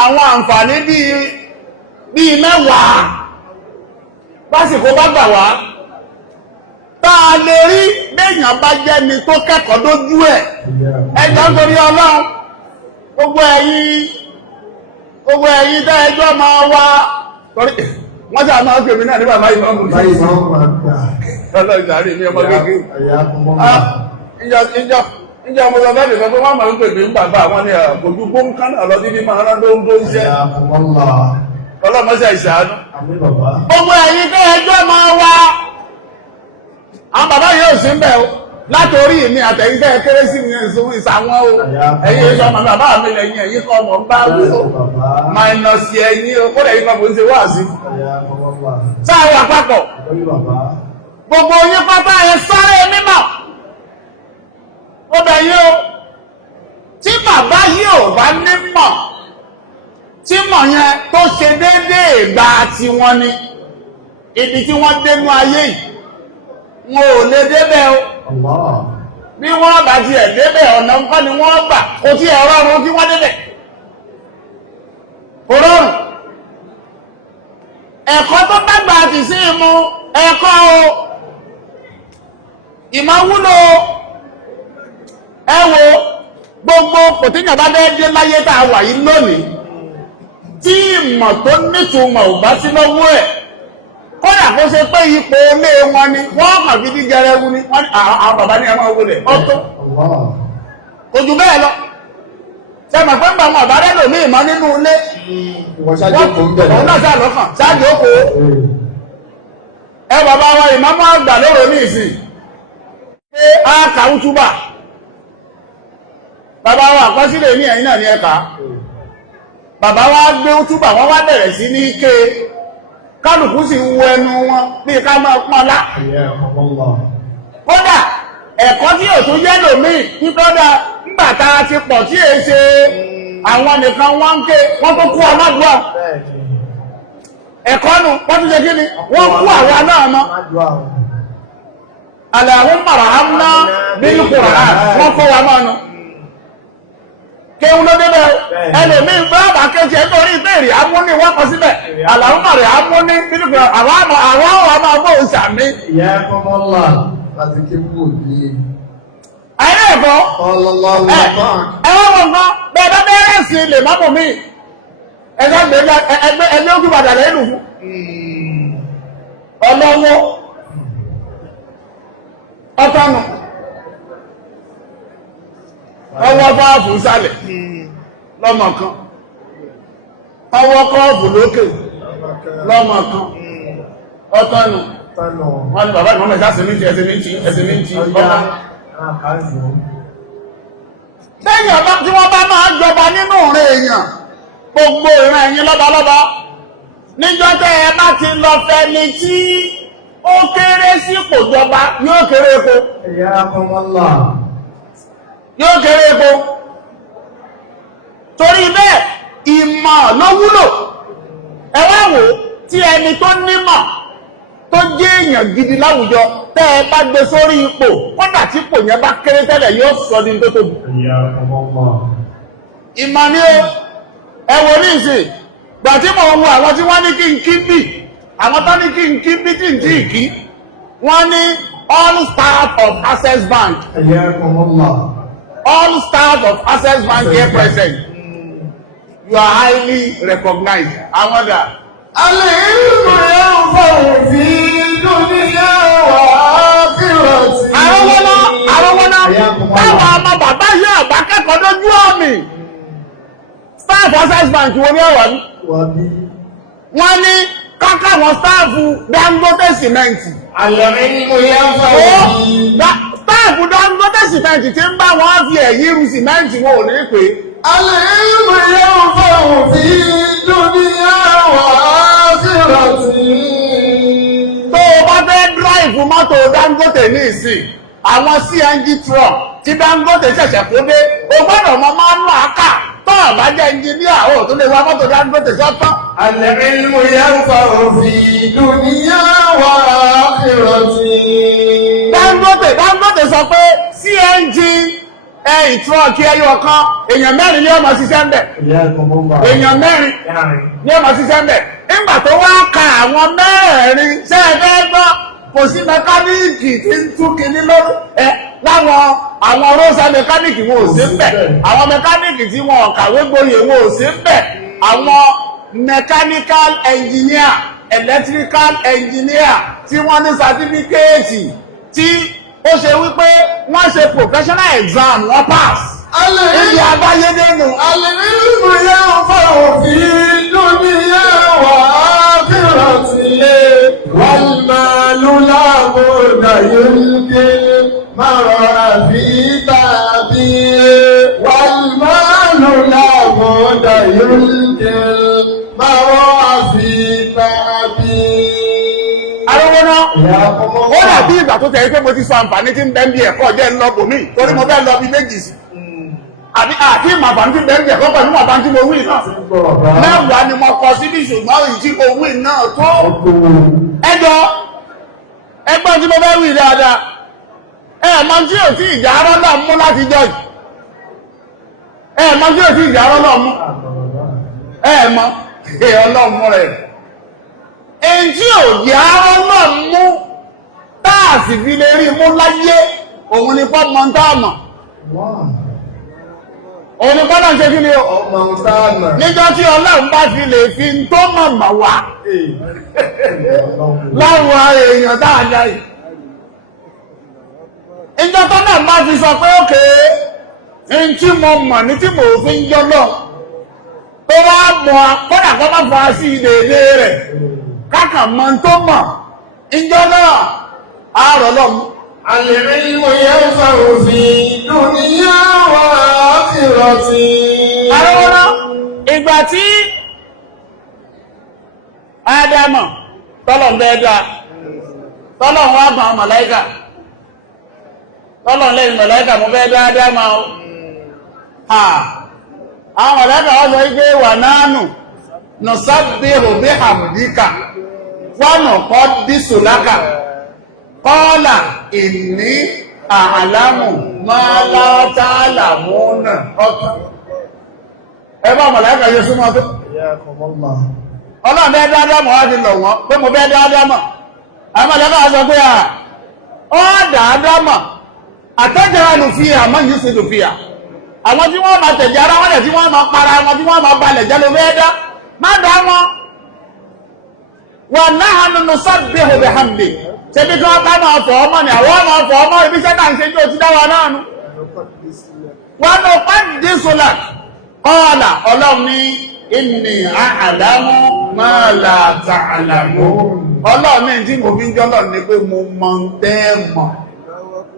àwọn àǹfààní bíi mẹ́wàá básìkò bá gbà wá tá a lè rí béèyàn bá jẹ́ ni tó kẹ́kọ̀ọ́ dójú ẹ̀. Ẹjọ́ nítorí Ọlọ́run gbogbo ẹ̀yin tẹ́ ẹjọ́ máa wá torí wọ́n sì máa ń pè mí náà ní bàbá ìmọ̀mù ọlọ́jàrí mi ọmọ kékeré ìjọ mo sọ fẹ́ẹ̀ nìkan pé wọ́n máa ń pè mí ń bàbá àwọn ní àgbòjú gbóǹkánà lọ sí ní máa rán tó ń tó iṣẹ́ ọlọ́mọṣẹ́ ìṣàánú. Gbogbo ẹ̀yin tẹ́ ẹjọ́ máa wá àwọn bàbá yóò sí ń bẹ̀ o látorí mi àtẹ̀yìn tẹ́ kéré sí mi ìṣòwò ìṣàwọn o ẹ̀yin ìṣọ́ màmá bàbá mi lẹ́yìn ẹ̀yin kọ́ ọmọ ń bá wí o máìnọ̀sì ẹ̀yin o kó lẹ́yìn kan kò ń ṣe wá sí sáà àpapọ̀ gbogbo yín pátá ẹ sáré mímọ̀ ó bẹ̀ yín o tí bàbá yìí ò bá ní mọ̀ tí mọ̀ yẹn tó ṣe déédéé ìgbà tiwọn ni ibi tí wọ́n dénú ayé yìí wọn ò lè débẹ̀ o bí wọ́n bá ti ẹ̀ débẹ̀ ọ̀nà nǹkan ni wọ́n gbà kò tí ẹ̀ rọrùn kí wọ́n débẹ̀ kò rọrùn ẹ̀kọ́ tó dàgbà ti sí ìmú ẹ̀kọ́ o ìmọ̀wúlò ẹ wo gbogbo kò tí yàn bá bẹ́ẹ̀ dé láyé tá a wà yìí lónìí tí ìmọ̀ tó nítumọ̀ ò bá sí lọ́wọ́ ẹ̀ kódà kó ṣe pé ipò ilé wọn ni wọ́n kàn fi dígẹrẹ wú ni wọ́n ní àwọn bàbá ní ẹmọ owó lẹ̀ ọ́tọ́ kò jù bẹ́ẹ̀ lọ ṣe mọ̀ pé ń bá wọn àbárẹ́ lòmí ìmọ̀ nínú ilé Wọ́n ṣáàjókòó ń bẹ̀rẹ̀. Òun náà sáà lọ́kàn, ṣáàjókòó. Ẹ bàbá wa ìmáàmù àgbà lóró ní ìsìn. Ṣé a kà ń túbà? Bàbá wa àkọsílẹ̀ ní ẹ̀yìn náà ní ẹ̀ka. Bàbá wa gbé túbà wọ́n wá bẹ̀rẹ̀ sí ní ké. Kálùkù sì ń wo ẹnu wọn bí ká máa pọ́nlá. Kódà ẹ̀kọ́ tí ò tún jẹ́ lòmíì ní tọ́dá nígbà tá a ti pọ̀ tí èé ṣe àwọn nìkan wọ́n ń ké wọ́n tó kú aládùá. Ẹ̀kọ́ nù wọ́n tún ṣe kí ni wọ́n kú àwa náà mọ́. Allahumma rahamna bil Qur'an wọ́n kó wa mọ́ nu. Kéwú ló débẹ̀ ẹlòmíì bábà kéjì nítorí ìbéèrè amúní wọ́n kọ síbẹ̀ Allahumma rahamni bil Qur'an àwọn ọmọ ọmọ òsàmì. Ìyá kọ́mọ́lá láti kéwú òbí. Ayé ẹ̀kọ́ ẹwọ́n wọn kan bẹ́ẹ̀ bá bẹ́ẹ̀rẹ̀ sí lè mọ́mù mí ẹgbẹ́ òkú padà lẹ́nu fún ọlọ́wọ́ ọtọ́nù ọwọ́ fáàfù sálẹ̀ lọ́mọ kan ọwọ́ kọ́ọ̀fù lókè lọ́mọ kan ọtọ́nù wọ́n ni bàbá ìmọ̀ mẹ́ta ẹsẹ̀ méjì ọmọ lẹ́yìn ọba tí wọ́n bá máa jọba nínú ìrìn èèyàn gbogbo ìran ẹ̀yin lọ́balọ́ba níjọ́ tẹ́ ẹ bá ti lọ fẹ́ ni tí ó kéré sípò jọba yóò kéré epo yóò kéré epo torí bẹ́ẹ̀ ìmọ̀ ló wúlò ẹ wá wò tí ẹni tó nímọ̀ tó jẹ́ èèyàn gidi láwùjọ tẹ́ ẹ bá gbé sórí ipò kódà tí ipò yẹn bá kéré tẹ́lẹ̀ yóò sọ ní tó tóbi. Ìmọ̀ ni ó ẹ wò ní ìsìn gbà tí mo wo àwọn tí wọ́n ní kí n kí bì àwọn tó ní kí n kí bì tí n tí ì kí wọ́n ní all staff of Access Bank all staff of Access Bank here present you are highly recognized àwọn dà. Al-ilmu yanfa'u fi dunya wa akhirati. Àrọ́wọ́ná, báwọn ọmọ bàbá yóò àgbà kẹ́kọ̀ọ́ lójú ọ̀mì. Staff Access Bank wo ní ọ̀wà ní? Wọ́n ní káká wọn stáàfù Dangote Cement. Al-ilmu yanfa'u fi. Stáàfù Dangote Cement tí ń bá wọn fi ẹ̀yìn ru cement wọn ò ní pé. Al-ilmu yanfa'u fi dunya wa akhirati. Tó o bá fẹ́ dráìfù mọ́tò Dangote ní ìsìn, àwọn CNG truck tí Dangote ṣẹ̀ṣẹ̀ kó dé, o gbọ́dọ̀ mọ máa ń lọ àkà tó ọ̀bá jẹ́ ẹnjìníà ò tó lè wá mọ́tò Dangote sọ́tọ́. Al-ilmu yanfa'u fi dunya wa akhirati. Dangote sọ pé CNG ìtúrọ̀kì ẹyọ kan èèyàn mẹ́rin ní ọmọ ṣiṣẹ́ ń bẹ̀. Èèyàn mẹ́rin ní ọmọ ṣiṣẹ́ ń bẹ̀. Nígbà tó wá ka àwọn mẹ́rin ṣe é fẹ́ gbọ́ kò sí mẹkáníìkì tí ń tú kinní lórí láwọn àwọn rósà mẹkáníìkì wọn ò sí ń bẹ̀. Àwọn mẹkáníìkì tí wọn ò kàwé gboyè wọn ò sí ń bẹ̀. Àwọn mechanical engineer electrical engineer tí wọ́n ní sátífíkéètì tí ó ṣe wípé wọ́n ṣe professional exam wọ́n pass. Ibi abáyédénù. Al-ilmu yanfa'u fi dunya wa akhirati. Wal malu la budda yulqil mar'a fi ta'bir. Wal malu la budda yulqil mar'a fi ta'bir. Ó dàbí ìgbà tó tẹ̀yí pé mo ti sọ àǹfààní tí ń bẹ ń bí ẹ̀kọ́ jẹ́ ńlọ́bù mí torí mo fẹ́ lọ bí méjì sí. Àbí àti ìmọ̀ àǹfààní tí ń bẹ ń bí ẹ̀kọ́ pẹ̀lú àǹfààní tí mo wí náà. Mẹ́wàá ni mo kọ síbí ṣùgbọ́n èyí tí mo wí náà tó. Ẹjọ́ ẹgbọ́n tí mo fẹ́ wí dáadáa. Mọ tí ò tí ìjà arọ́ náà mú láti jọ yìí. Mọ tí ò tí ìjà arọ́ náà mú. Mọ ọlọ́run mú rẹ̀. Èyí tí òjì àárọ̀ náà mú táàsì fi lè rí mú láyé òun ni pọ́ mọ́ntánà. Òun ni pọ́ náà ṣe kí ni ó? Níjọ́ tí ọlọ́run bá fi lè fi ń tó mọ̀mọ̀ wá láwọn èèyàn dáadáa yìí. Ìjọ́ tó náà bá fi sọ pé ókè ní tí mo mọ̀ ní tí mo fi ń jọ́ náà tó wá mọ̀ kódà kó má fọ́ sí ìdèdè rẹ̀ káàkà mọ́ tó mọ̀ ìjọ náà àárọ̀ lọ́mú. Al-ilmu yanfa'u fi dunya wa akhirati. Àrọ́wọ́ná ìgbà tí Ádámù tọ́lọ̀ ń bẹ́ẹ̀ dáa tọ́lọ̀ ń wá bá àwọn màláíkà tọ́lọ̀ lẹ́yìn màláíkà mo fẹ́ dá Ádámù àwọn màláíkà wọ́n sọ wípé wà nánù nusabbihu bihamdika wa nuqaddisu laka qala inni a'lamu ma la ta'lamuna ọkàn ẹbá màláíkà yẹ súnmọ́ tó ọlọ́run bẹ́ẹ̀ dá Ádámù wá ti lọ wọ́n pé mo bẹ́ẹ̀ dá Ádámù àwọn màláíkà wá sọ pé ó dá Ádámù àtẹ́jọ́ fi àmọ́ yìí sí fi à àwọn tí wọ́n máa tẹ̀jẹ̀ ara wọ́n lẹ̀ tí wọ́n máa para wọn tí wọ́n máa balẹ̀ jẹ́ ló fẹ́ dá má dá wọn wa nahnu nusabbihu bihamdi ṣebí kí wọ́n ká máa fọ̀ ọmọ ni àwọn máa fọ̀ ọmọ ibi iṣẹ́ náà ń ṣe tí ó ti dá wa náà nu wa nuqaddisu lak qala ọlọ́run ní inni a'lamu ma la ta'lamun ọlọ́run ní tí mo fi ń jọ́lọ̀ ní pé mo mọ̀ ń tẹ́ mọ̀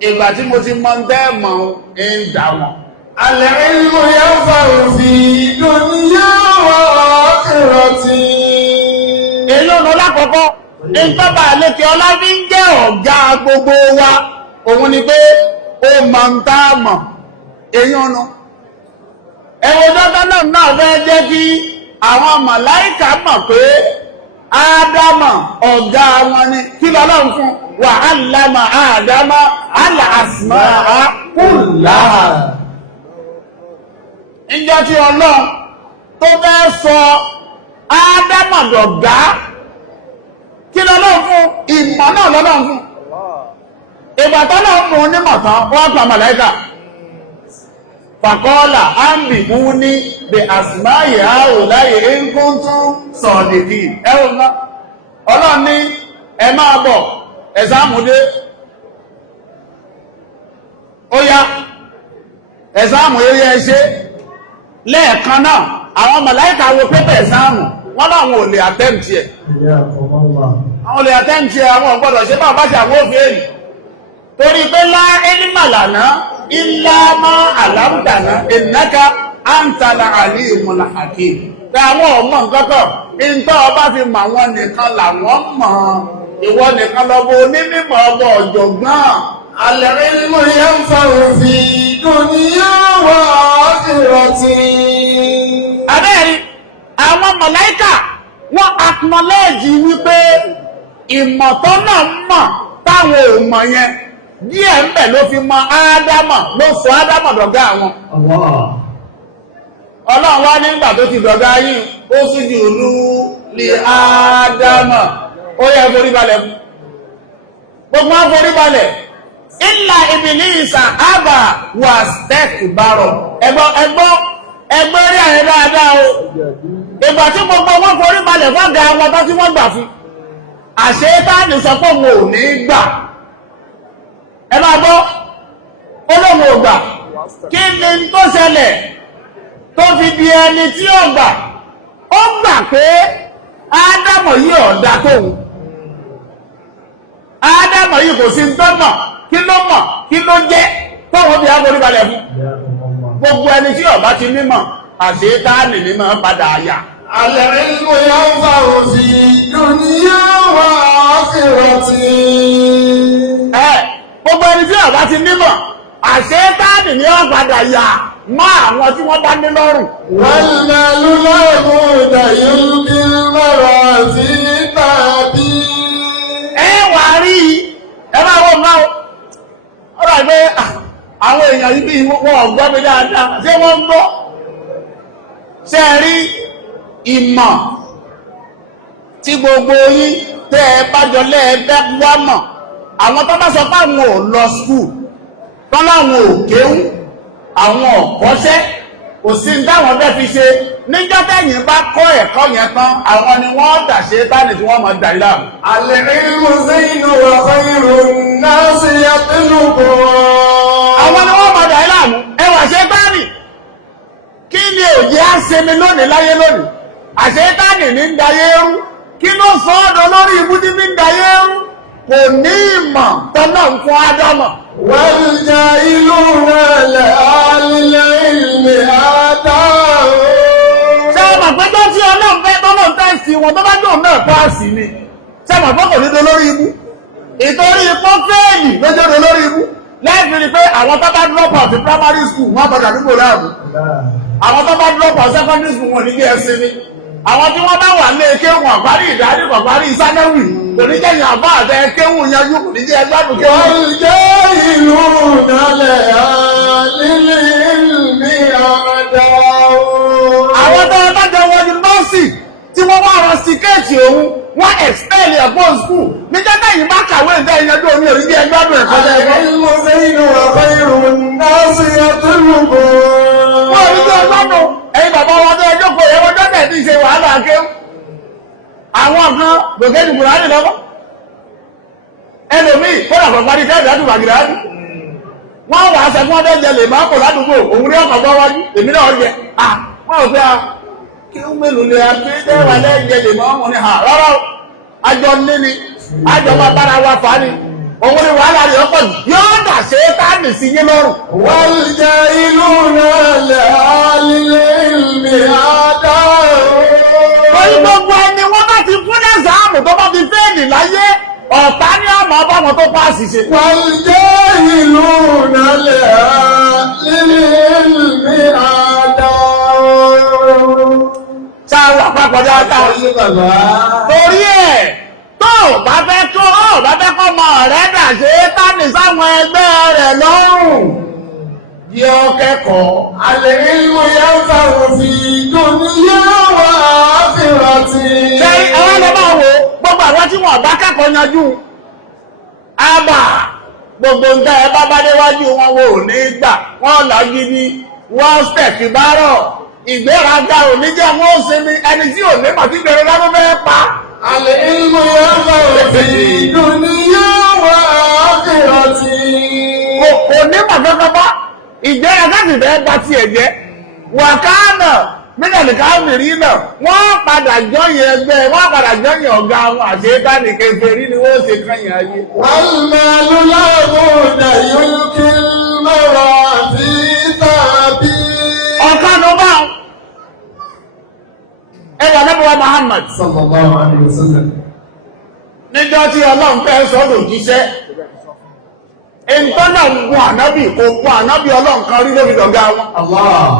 ìgbà tí mo ti mọ̀ ń tẹ́ mọ̀ ń dà wọn. Al-ilmu yanfa'u fi dunya wa akhirati. Èyí ọ̀nà lákọ̀ọ́kọ́, ìtọ́bà lékè ọlá fi ń jẹ́ ọ̀gá gbogbo wa, òun ni pé ó mọ̀ ń tá mọ̀, èyí ọ̀nà. Ẹwọ́n dọ́tọ́ náà fẹ́ jẹ́ kí àwọn màláìkà mọ̀ pé Ádámù ọ̀gá wọn ni kí lọ́lọ́run fún wa 'allama Ádámà al-asma'a kullaha. Ìjọ tí Ọlọ́run tó fẹ́ sọ Ádámù dọ̀gá kí lọ́lọ́run fún ìmọ̀ náà lọ́lọ́run fún ìgbà tọ́lọ́run mú onímọ̀ tán wọ́n pa màláíkà fàkọ́ọ́là ámbìmúní bí àsìmáyè àrùláyè in kuntum sadiqin ẹ̀rùn náà Ọlọ́run ní ẹ máa bọ̀ ẹ̀sàmùdé ó yá ẹ̀sàmù eré ẹṣẹ́ lẹ́ẹ̀kan náà àwọn màláíkà wo pépà ẹ̀sàmù wọ́n láwọn ò lè àtẹ́mtì ẹ̀ àwọn olè àtẹ́mtì ẹ̀ àwọn ọ̀gbọ́dọ̀ ṣe bá bá ṣe àwọn òfin èyí torí pé lá ilma lana illa ma 'allamtana innaka antal alimul hakim tí àwọn ọmọ nǹkankan ìntọ́ ọba fi mọ̀ àwọn nìkan làwọn mọ̀ ìwọ nìkan lọ́bọ̀ onímọ̀ ọgbọ̀ ọ̀jọ̀gbọ́n. Al-ilmu yanfa'u fi dunya wa akhirati. Abẹ́rí, àwọn màláíkà wọ́n acknowledge wípé ìmọ̀tọ́ náà mọ̀ táwọn ò mọ̀ yẹn díẹ̀ ń bẹ̀ ló fi mọ Ádámù ló sọ Ádámù dọ̀gá àwọn. Ọlọ́run wá nígbà tó ti dọ̀gá yìí ó sì jù lú lè Ádámù ó yẹ forí balẹ̀ fún gbogbo wọn forí balẹ̀ illa Iblisa aba wastakbara ẹgbọ́ rí àyẹ dáadáa o ìgbà tí gbogbo wọn forí balẹ̀ fọ́gá wọn tó tí wọ́n gbà fún àṣetáàdì sọ pé òun ò ní gbà ẹ máa gbọ́ olóhùn ò gbà kí ni tó ṣẹlẹ̀ tó fi di ẹni tí ó gbà ó gbà pé Ádámù yìí ọ̀dà tóun Ádámù yìí kò sí tó mọ̀ kí ló mọ̀ kí ló jẹ́ tóun fi áborí balẹ̀ fún gbogbo ẹni tí ọba ti mímọ̀ àṣetáàdì ní máa padà yà. Al-ilmu yanfa'u fi dunya wa akhirati. Gbogbo ẹni tí ọba ti nímọ̀ àṣetáàdì ní ọ̀padà yà mọ́ àwọn tí wọ́n bá ní lọ́rùn. Wal malu labuda yulqil mawazin tàbí. Wà rí ẹ máa wọ́n máa ọ̀rọ̀ àgbẹ̀ àwọn èèyàn yìí bí wọ́n ọ̀gbọ́ mi dáadáa ṣé wọ́n ń gbọ́ ṣe rí ìmọ̀ tí gbogbo yín tẹ́ ẹ bá jọ lẹ́ẹ̀ẹ́dẹ́ wá mọ̀ àwọn tó bá sọ pé àwọn ò lọ skúù tán láwọn ò kéwú àwọn ọ̀kọ́ṣẹ́ kò sí ní táwọn bẹ́ẹ̀ fi ṣe níjọ́ tẹ́yìn bá kọ́ ẹ̀kọ́ yẹn tán àwọn ni wọ́n dàṣe tánì tí wọ́n mọ̀ dàrí láàmú. Al-ilmu zaynun wa khayrun nasi yatlubu. àwọn ni wọ́n mọ̀ dàrí láàmú ẹwà ṣe tánì kí ni òye á sinmi lónìí láyé lónìí àṣetánì ní ń dayé rú kí ló sọ ọ́dọ̀ lórí ibú tí fi ń dayé rú kò ní ìmọ̀ tọ́nà ń fún ádámọ̀. والجاهلون لأهل العلم أعداء. ṣé ọmọ pẹ́jọ́ tí ọlọ́run fẹ́ tọ́lọ́run tẹ́sí wọn tó bá jọ náà páàsì ni ṣé ọmọ pẹ́ kò ní dolórí ibú ìtorí ipò fẹ́ẹ̀lì lójó dolórí ibú lẹ́ẹ̀fì ni pé àwọn tó bá drop out primary school wọ́n padà nípò láàbù àwọn tó bá drop out secondary school wọn ní kí ẹ ṣe ni àwọn tí wọ́n bá wà ní ekéwù àparí ìdájí àparí ìsánẹ́wì kò ní jẹ́ ìyàbá àtẹ ekéwù yanjú kò ní jẹ́ ẹgbẹ́ àdùnkẹ́ wọ́n jẹ́ ìlú nálẹ̀ lílé ìlmí àdá. àwọn tó bá jẹ wọn yunifásitì tí wọ́n wá rọ síkéètì òun wọ́n expel ẹ̀kọ́ school níjẹ́ tẹ̀yìn bá kàwé ìdá ìyanjú omi òní jẹ́ ẹgbẹ́ àdùn ẹ̀kọ́ ẹ̀kọ́. àlẹ́mú sẹ́yìn ọ̀fẹ́ ìrùn náà sí ẹtúlùbọ̀. wọ́n ò ní jẹ́ ẹgbẹ́ àdùn ẹ̀yin bàbá wọn tó ẹjọ́ kò yẹ wọ́n tẹ́tẹ̀ tí ì ṣe wàhálà kéwù. àwọn kan gòkè ní Kùránì lọ́wọ́ ẹlòmíì kódà kò parí kẹ́ẹ̀dá tó bàgìrì á ní. wọ́n wà á sẹ́kún ọdẹ jẹ lè máa kọ̀ ládùúgbò òun ní ọkọ̀ gbọ́ wájú èmi náà jẹ wọ́n ò fẹ́ kí ó mélòó lè pé tẹ́wà lẹ́jẹ lè máa mọ̀ ní rárá àjọ níní àjọ máa bára wa fà á ní òun ni wàhálà rẹ̀ ọkọ̀ yóò dà ṣe é táàmì sí yín lọ́rùn. wọ́n jẹ́ ìlú náà lílé ìlmí àdá. orí gbogbo ẹni wọ́n bá ti fún ẹ̀sàmù tó bá ti fẹ́ẹ̀lì láyé ọ̀tá ní ọmọ ọba wọn tó pàṣì ṣe. wọ́n jẹ́ ìlú náà lílé ìlmí àdá. ṣáà àpapọ̀ dáadáa. torí ẹ̀ tó bá fẹ́ kọ́ ọmọ rẹ̀ dà ṣe é tánì sáwọn ẹgbẹ́ rẹ̀ lọ́rùn. yẹ ọ kẹ́kọ̀ọ́. àlẹ́ ìlú yẹn fẹ́ràn fi dunya wa akhirati. ṣé ẹwà lè máa wo gbogbo àwọn tí wọn bá kẹ́kọ̀ọ́ yanjú àbà gbogbo nǹkan ẹ bá bá déwájú wọn wò ní gbà wọn là gidi wọn stẹ̀kì bá rọ̀ ìgbéraga òní jẹ́ wọn ó sinmi ẹni tí ò ní màtí gbèrè lọ́dún fẹ́ pa. àlẹ́ ìlú yẹn fẹ́ràn fi dunya wa akhirati. kò ní màkàkà bá ìgbéraga sì fẹ́ bá tiẹ̀ jẹ́ wàkánà mílíọ̀nù káfíìrì náà wọ́n padà jọyìn ẹgbẹ́ wọ́n padà jọyìn ọ̀gá wọn àṣetánì kèfèrí ni wọ́n ṣe kányìn ayé. والمال لا بد يلقي المرء في ثابي. ọ̀kanù bá ẹ̀yà lẹ́bùwá Muhammad sallallahu alaihi wasallam. níjọ́ tí ọlọ́run fẹ́ sọ́dọ̀ òjíṣẹ́ ìtọ́nà gun ànábì kò gun ànábì ọlọ́run kan rí lórí ọ̀gá wọn. Allah.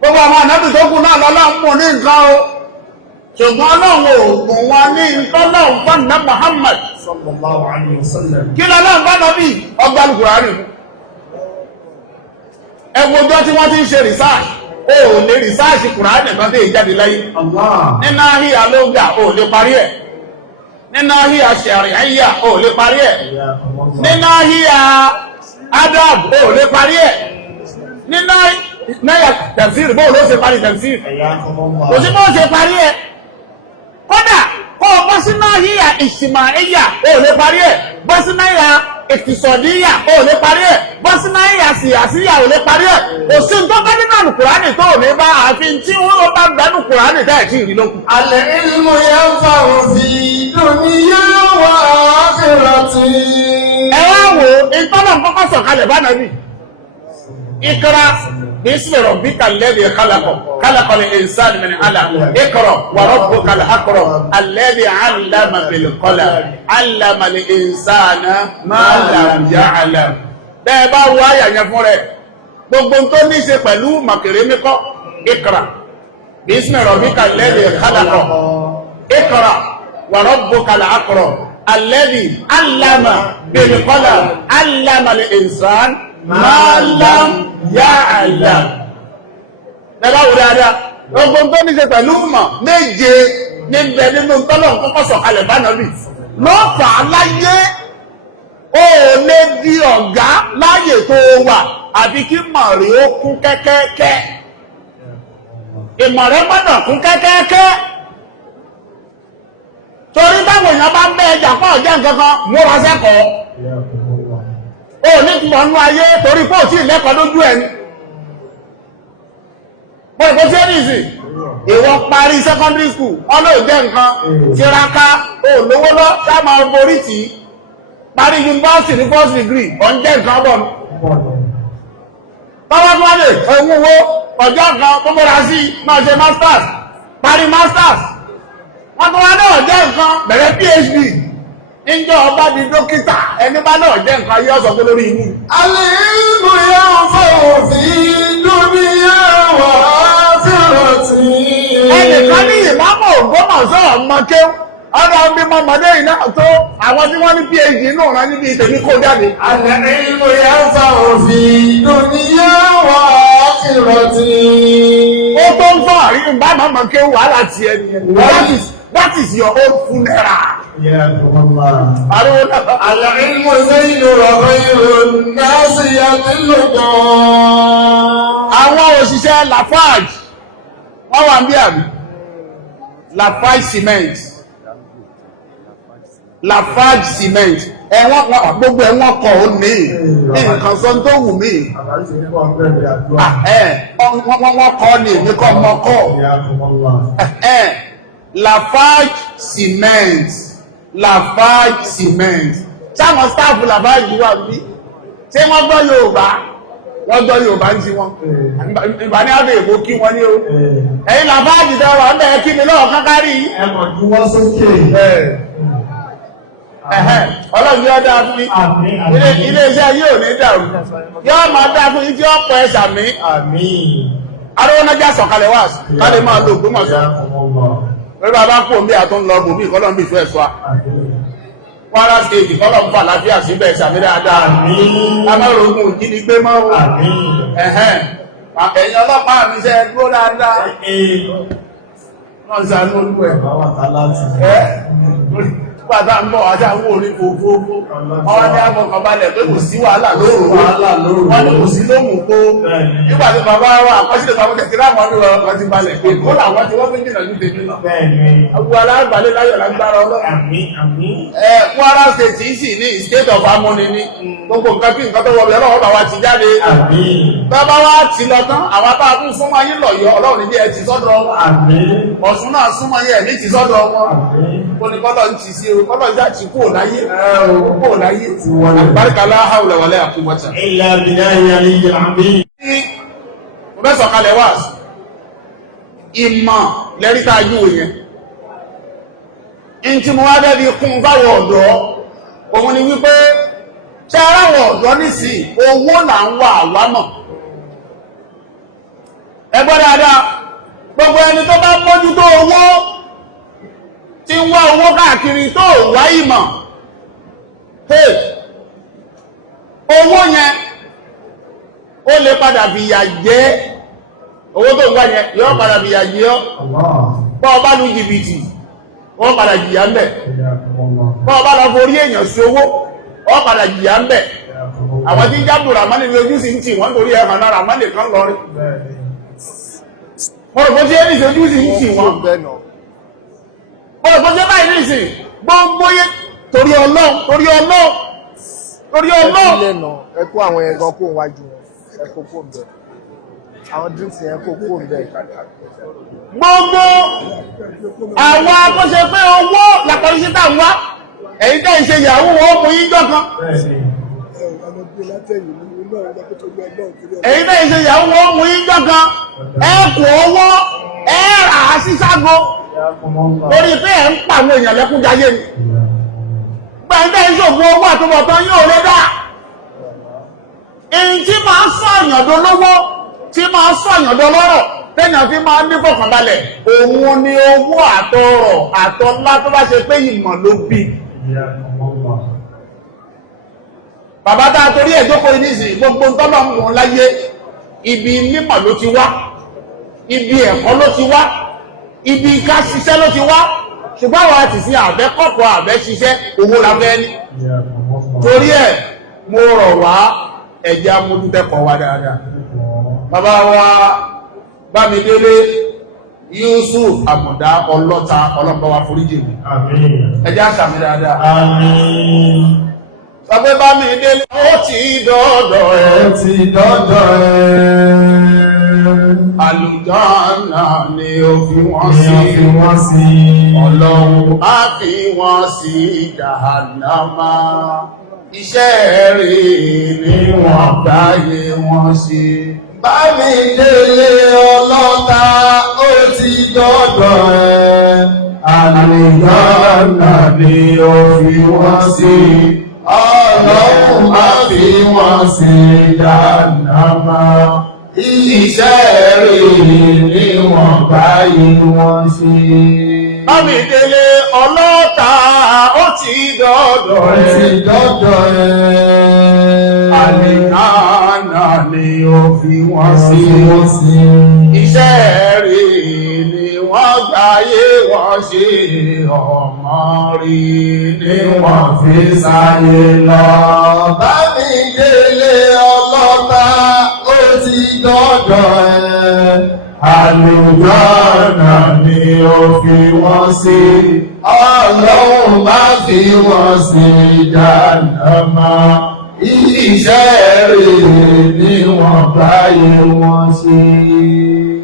gbogbo àwọn ànábì tó kù náà lọ́lọ́run mú ní nǹkan o ṣùgbọ́n ọlọ́run ò gùn wọn ní ìtọ́lọ́run fún àná Muhammad sallallahu alaihi wasallam. kí lọ́lọ́run bá lọ bí ọgbà Al-Qur'ani ẹgbọ́jọ́ tí wọ́n ti ń ṣe rìsáàṣì ó lè rìsáàṣì Kùránì kan tí ìjáde láyé Allah. nínú àhíyà lóga ó lè parí ẹ̀ nínú àhíyà ṣàrí'íyà ó lè parí ẹ̀ nínú àhíyà adab ó lè parí ẹ̀ nínú náyà tafsir bó ló ṣe parí tafsir kò sí bó ṣe parí ẹ̀ kódà kó o bọ́ sínú àhíyà ìṣìmáìyà ó lè parí ẹ̀ bọ́ sínú àhíyà ìtìsọ̀díyà ó lè parí ẹ̀ bọ́ sínú àhíyà síyàsíyà ó lè parí ẹ̀ kò sí tó bá nínú àlù Kùránì tó ní bá àfi tí wọ́n bá gbẹ́nu Kùránì tẹ́ tí ìrì lókun. العلم ينفع في دنيا وآخرة. ẹ wá wo ìtọ́nà kọ́kọ́ sọ̀kalẹ̀ bá nàbì ikra bismi rabbika alladhi khalaqal insana min alaq ikra wa rabbukal akram alladhi 'allama bil qalam 'allamal insana ma lam ya'lam. bẹ́ẹ̀ bá wo àyà yẹn fún rẹ̀ gbogbo tó ní ṣe pẹ̀lú màkèrèmíkọ́ ikra bismi rabbika alladhi khalaq ikra wa rabbukal akram alladhi 'allama bil qalam 'allamal insana ma lam ya'lam. Lẹ́bàá wò dáadáa, gbogbo tó ní ṣe pẹ̀lú mọ̀ méje níbẹ̀ nínú tọ́lọ̀ kọ́kọ́ sọ̀kalẹ̀ bá nàbì. Ló fà á láyé, ó lè di ọ̀gá láyè tó wà, àfi kí mọ̀ rí ó kún kẹ́kẹ́kẹ́. Ìmọ̀ rẹ̀ gbọ́dọ̀ kún kẹ́kẹ́kẹ́. Torí táwọn èèyàn bá ń bẹ́ ẹjà pọ̀ jẹ́ nǹkan kan, múra sẹ́kọ̀ọ́. Ó ní mọ̀ nú ayé torí pé ò tí ì lẹ́kọ̀ọ́ lójú ẹni. bọ́ ìbò tí ó ní ìsìn ìwọ parí secondary school ọlọ́ọ̀jẹ́ nǹkan tiraka olówó lọ sáàmà borí tí parí university ní first degree ọ̀njẹ́ nǹkan bọ̀ tọ́wọ́tọ́wọ́dé owó ọjọ́ kan tó múra sí máa ṣe masters parí masters wọ́n tó wá náà jẹ́ nǹkan bẹ̀rẹ̀ phd níjọ́ ọba di dókítà ẹni bá náà jẹ́ nǹkan yóò sọ pé lórí inú. alẹ́ ìlú yóò fọ́ òfin lórí ẹwà fẹ́rọ̀tì. ẹnìkan ní ìmáàmù Ògbómọ̀ṣọ́ ọmọ kéwù ọ̀dọ̀ bí mọ́mọdé yìí náà tó àwọn tí wọ́n ní phd náà rán níbi ìtẹ̀mí kó jáde. alẹ́ ìlú yóò fọ́ òfin lórí ẹwà fẹ́rọ̀tì. ó tó ń fọ́ àríyìn bá mọ́mọ kéwù wàhálà tiẹ̀ nìyẹn. That is your own funeral. Al-ilmu zainu wa khayru an-nasi yadillukum. Àwọn òṣìṣẹ́ Lafarge, wọ́n wà ń bí àbí? Lafarge cement. Lafarge cement. Gbogbo ẹ̀wọ̀n kọ̀ ó ní nǹkan sọ tó wù mí. Wọ́n kọ́ ní èmi kọ́ mọ́ kọ́. Lafarge cement. Lafarge cement. Sáwọn staff Lafarge wà bí? Ṣé wọ́n gbọ́ Yorùbá? Wọ́n gbọ́ Yorùbá ń ti wọn. Ìgbà ní àbẹ̀ èbó kí wọ́n ní o. Ẹ̀yin Lafarge dáwà ń bẹ̀rẹ̀ kí mi lọ́wọ́ kákárí. Ẹ̀mọ̀ ju wọ́n sókè. Ọlọ́run yóò dáa fún yín. Ilé iṣẹ́ yóò ní dàrú. Yóò máa dáa fún yín tí ó pọ̀ ẹ̀sà mi. Arówónájà sọ̀kalẹ̀ wá kálẹ̀ máa lo Ògbómọ̀ṣọ́. Lórí bàbá kú omi àtún lọ bòmí ìkọ́lọ́ bí ìfẹ́ ẹ̀ṣọ́. Kwara State kọ́lọ̀ ń fà láfíà síbẹ̀ ìsàmì dáadáa. Amẹ́rògùn ìjínigbé mọ́ o. Ẹ̀yin ọlọ́pàá mi ṣe dúró dáadáa. Wọ́n ṣàánú olú ẹ̀. Pàtà ń bọ̀ àti àwọn orí fòfófó. Wọ́n ní àfọkàn balẹ̀ pé kò sí wàhálà lóòrùn. Wọ́n ní kò sí lóhùn kó. Nígbà tí bàbá wa àkọsílẹ̀ bàbá kẹ̀kẹ́ láwọn ọdún ọ̀rọ̀ ti balẹ̀ pé kó làwọn tí wọ́n fi jìnà ní tèmi náà. Àwọn alágbàlẹ̀ láyọ̀ lágbára Ọlọ́run. Kwara State yìí sì ní state of harmony ní. Gbogbo nǹkan kí nǹkan tó wọ bẹ̀rẹ̀ Ọlọ́run bá wa ti jáde. Bàbá wa ti lọ tán, àwọn apá fún súnmọ́ yín lọ yọ Ọlọ́run ní bí ẹ ti sọ́dọ̀ wọn. Ọ̀ṣun náà súnmọ́ yín ẹ̀ ní ti sọ́dọ̀ wọn. Kó ní kọ́lọ̀ ń ti sí kọ́lọ̀ já ti kúrò láyé kúrò láyé àgbáríkà la hawla wala quwwata illa billahi aliyyil azim. Mo fẹ́ sọ̀kalẹ̀ wá ìmọ̀ lẹ́ríkà ajú yẹn in tí mo wá bẹ́ẹ̀ bí kún fáwọn ọ̀dọ́ òun ni wípé ṣe aráwọ̀ ọ̀dọ́ nìsí owó là ń wà àwámọ̀ ẹgbẹ́ dáadáa gbogbo ẹni tó bá mójútó owó tí ń wá owó káàkiri tó wá ìmọ̀ owó yẹn ó lè padà fìyà jẹ owó tó wá yẹn yóò padà fìyà jẹ ọ́ bọ́ ọba lu jìbìtì wọ́n padà jìyà ń bẹ̀ bọ́ ọba lọ forí èèyàn sí owó wọ́n padà jìyà ń bẹ̀ àwọn tí jábù ràmánì ní ojú sí ń tì wọ́n torí ẹ̀hàn náà ràmánì kan lọ rí mo rò bó tí ẹni sí ojú sí ń tì wọ́n ọ̀pọ̀ jẹ́ báyìí ní ìsìn gbogbo yé torí Ọlọ́run ẹkú àwọn ẹ̀gàn kó wájú ẹkú kó ń bẹ̀ àwọn drinks yẹn kó kó ń bẹ̀ gbogbo àwọn akọ́ṣe pé owó làpọ̀lú sí tàwọn wá ẹ̀yìn tẹ́ ìṣe ìyàwó wọn mú yíjọ́ kan ẹ̀yìn tẹ́ ìṣe ìyàwó wọn mú yíjọ́ kan ẹ̀kù owó ẹ̀rà síságo orí pé ẹ̀ ń pàwọn èèyàn lẹ́kún jayé ni gbẹ̀ndẹ̀ ìṣògùn owó àtúbọ̀tán yóò lé dá èyí tí máa ń sọ àyàndó lówó tí máa ń sọ àyàndó lọ́rọ̀ tẹ́yàn fi máa ń ní fọkànbalẹ̀ òun ni owó àtọrọ̀ àtọlá tó bá ṣe pé ìmọ̀ ló bí bàbá tá a torí ẹ̀ jókòó nísìnyí gbogbo tọ́lọ̀ ń wọn láyé ibi mímọ̀ ló ti wá ibi ẹ̀kọ́ ló ti wá ibi ká ṣiṣẹ́ ló ti wá ṣùgbọ́n àwọn àti sí àbẹ́ kọ́kọ́ àbẹ́ ṣiṣẹ́ owó la fẹ́ ní torí ẹ̀ mo rọ̀ wá ẹ̀jẹ̀ amójútẹ́kọ̀ọ́ wa dáadáa bàbá wa Bámidélé Yusuf Àmọ̀dá ọlọ́ta ọlọ́pàá wa foríjì mi ẹ̀jẹ̀ àṣàmì dáadáa sọ pé Bámidélé ó ti dọ́dọ̀ ẹ̀ àlùjánnà ni ó fi wọ́n sí ọlọ́run má fi wọ́n sí jahannama iṣẹ́ rẹ̀ ni wọ́n gbáyé wọ́n sí. Bámidélé ọlọ́ta ó ti dọ́dọ̀ ẹ̀. Àlùjánnà ni ó fi wọ́n sí Ọlọ́run má fi wọ́n sí jahannama iṣẹ́ rẹ̀ ni wọ́n gbáyé wọ́n sí. Bámidélé ọlọ́ta ó ti dọ́dọ̀ ẹ̀. Àlùjánnà ni ó fi wọ́n sí iṣẹ́ rẹ̀ ni wọ́n gbáyé wọ́n ṣe ọmọ rí ni wọ́n fi sáyé lọ. Bámidélé ọlọ́ta ó ti dọ́dọ̀ ẹ̀. Àlùjánnà ni ó fi wọ́n sí Ọlọ́run má fi wọ́n sí jahannama iṣẹ́ rẹ̀ ni wọ́n gbáyé wọ́n sí.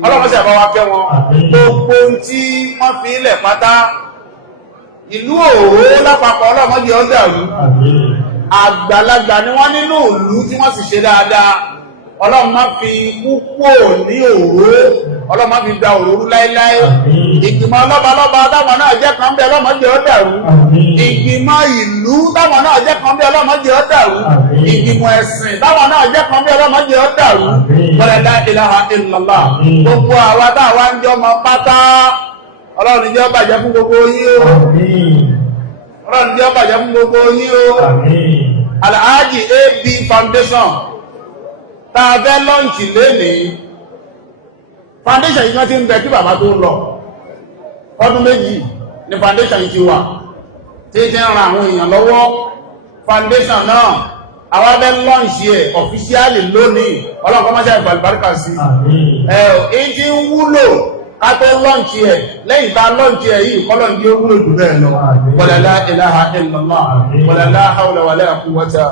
Ọlọ́run sì àbáwá kẹ́ wọn gbogbo tí wọ́n fi ilẹ̀ pátá ìlú Òró lápapọ̀ ọlọ́mọdé ọ̀dàrú àgbàlagbà ni wọ́n nínú ìlú tí wọ́n sì ṣe dáadáa. Ọlọ́run má fi púpọ̀ ní Òró, Ọlọ́run má fi gba Òró láíláí. Ìgbìmọ̀ lọ́balọ́ba táwọn náà jẹ́ kan bí ọlọ́mọdé ọ̀dàrú. Ìgbìmọ̀ ìlú táwọn náà jẹ́ kan bí ọlọ́mọdé ọ̀dàrú. Ìgbìmọ̀ ẹ̀sìn táwọn náà jẹ́ kan bí ọlọ́mọdé ọ̀dàrú. La ilaha illallah. Gbogbo àwa táwa ń jọmọ pátá, Ọlọ́run jẹ́ ó bàjẹ́ fún gbogbo yín o. Ọlọ́run jẹ́ ó bàjẹ́ fún gbogbo yín o. Alhaji AB Foundation tàbẹ́ lọ́ǹtì lénìí foundation yìí wọ́n ti ń bẹ kí bàbá tó lọ ọdún méjì ní foundation yìí ti wà tí ti ń ran àwọn èèyàn lọ́wọ́. Foundation náà àwọn abẹ́ lọ́ǹtì ẹ̀ ọ̀fíṣíálì lónìí ọlọ́pàá máṣá ìbàlùbáríkà sí èyí tí ń wúlò ká tó lọ́ǹtì ẹ̀ lẹ́yìn tá lọ́ǹtì ẹ̀ yìí kọ́lọ̀ ní ó wúlò jù bẹ́ẹ̀ lọ. Wala la ilaha illallah wala la hawla wala quwwata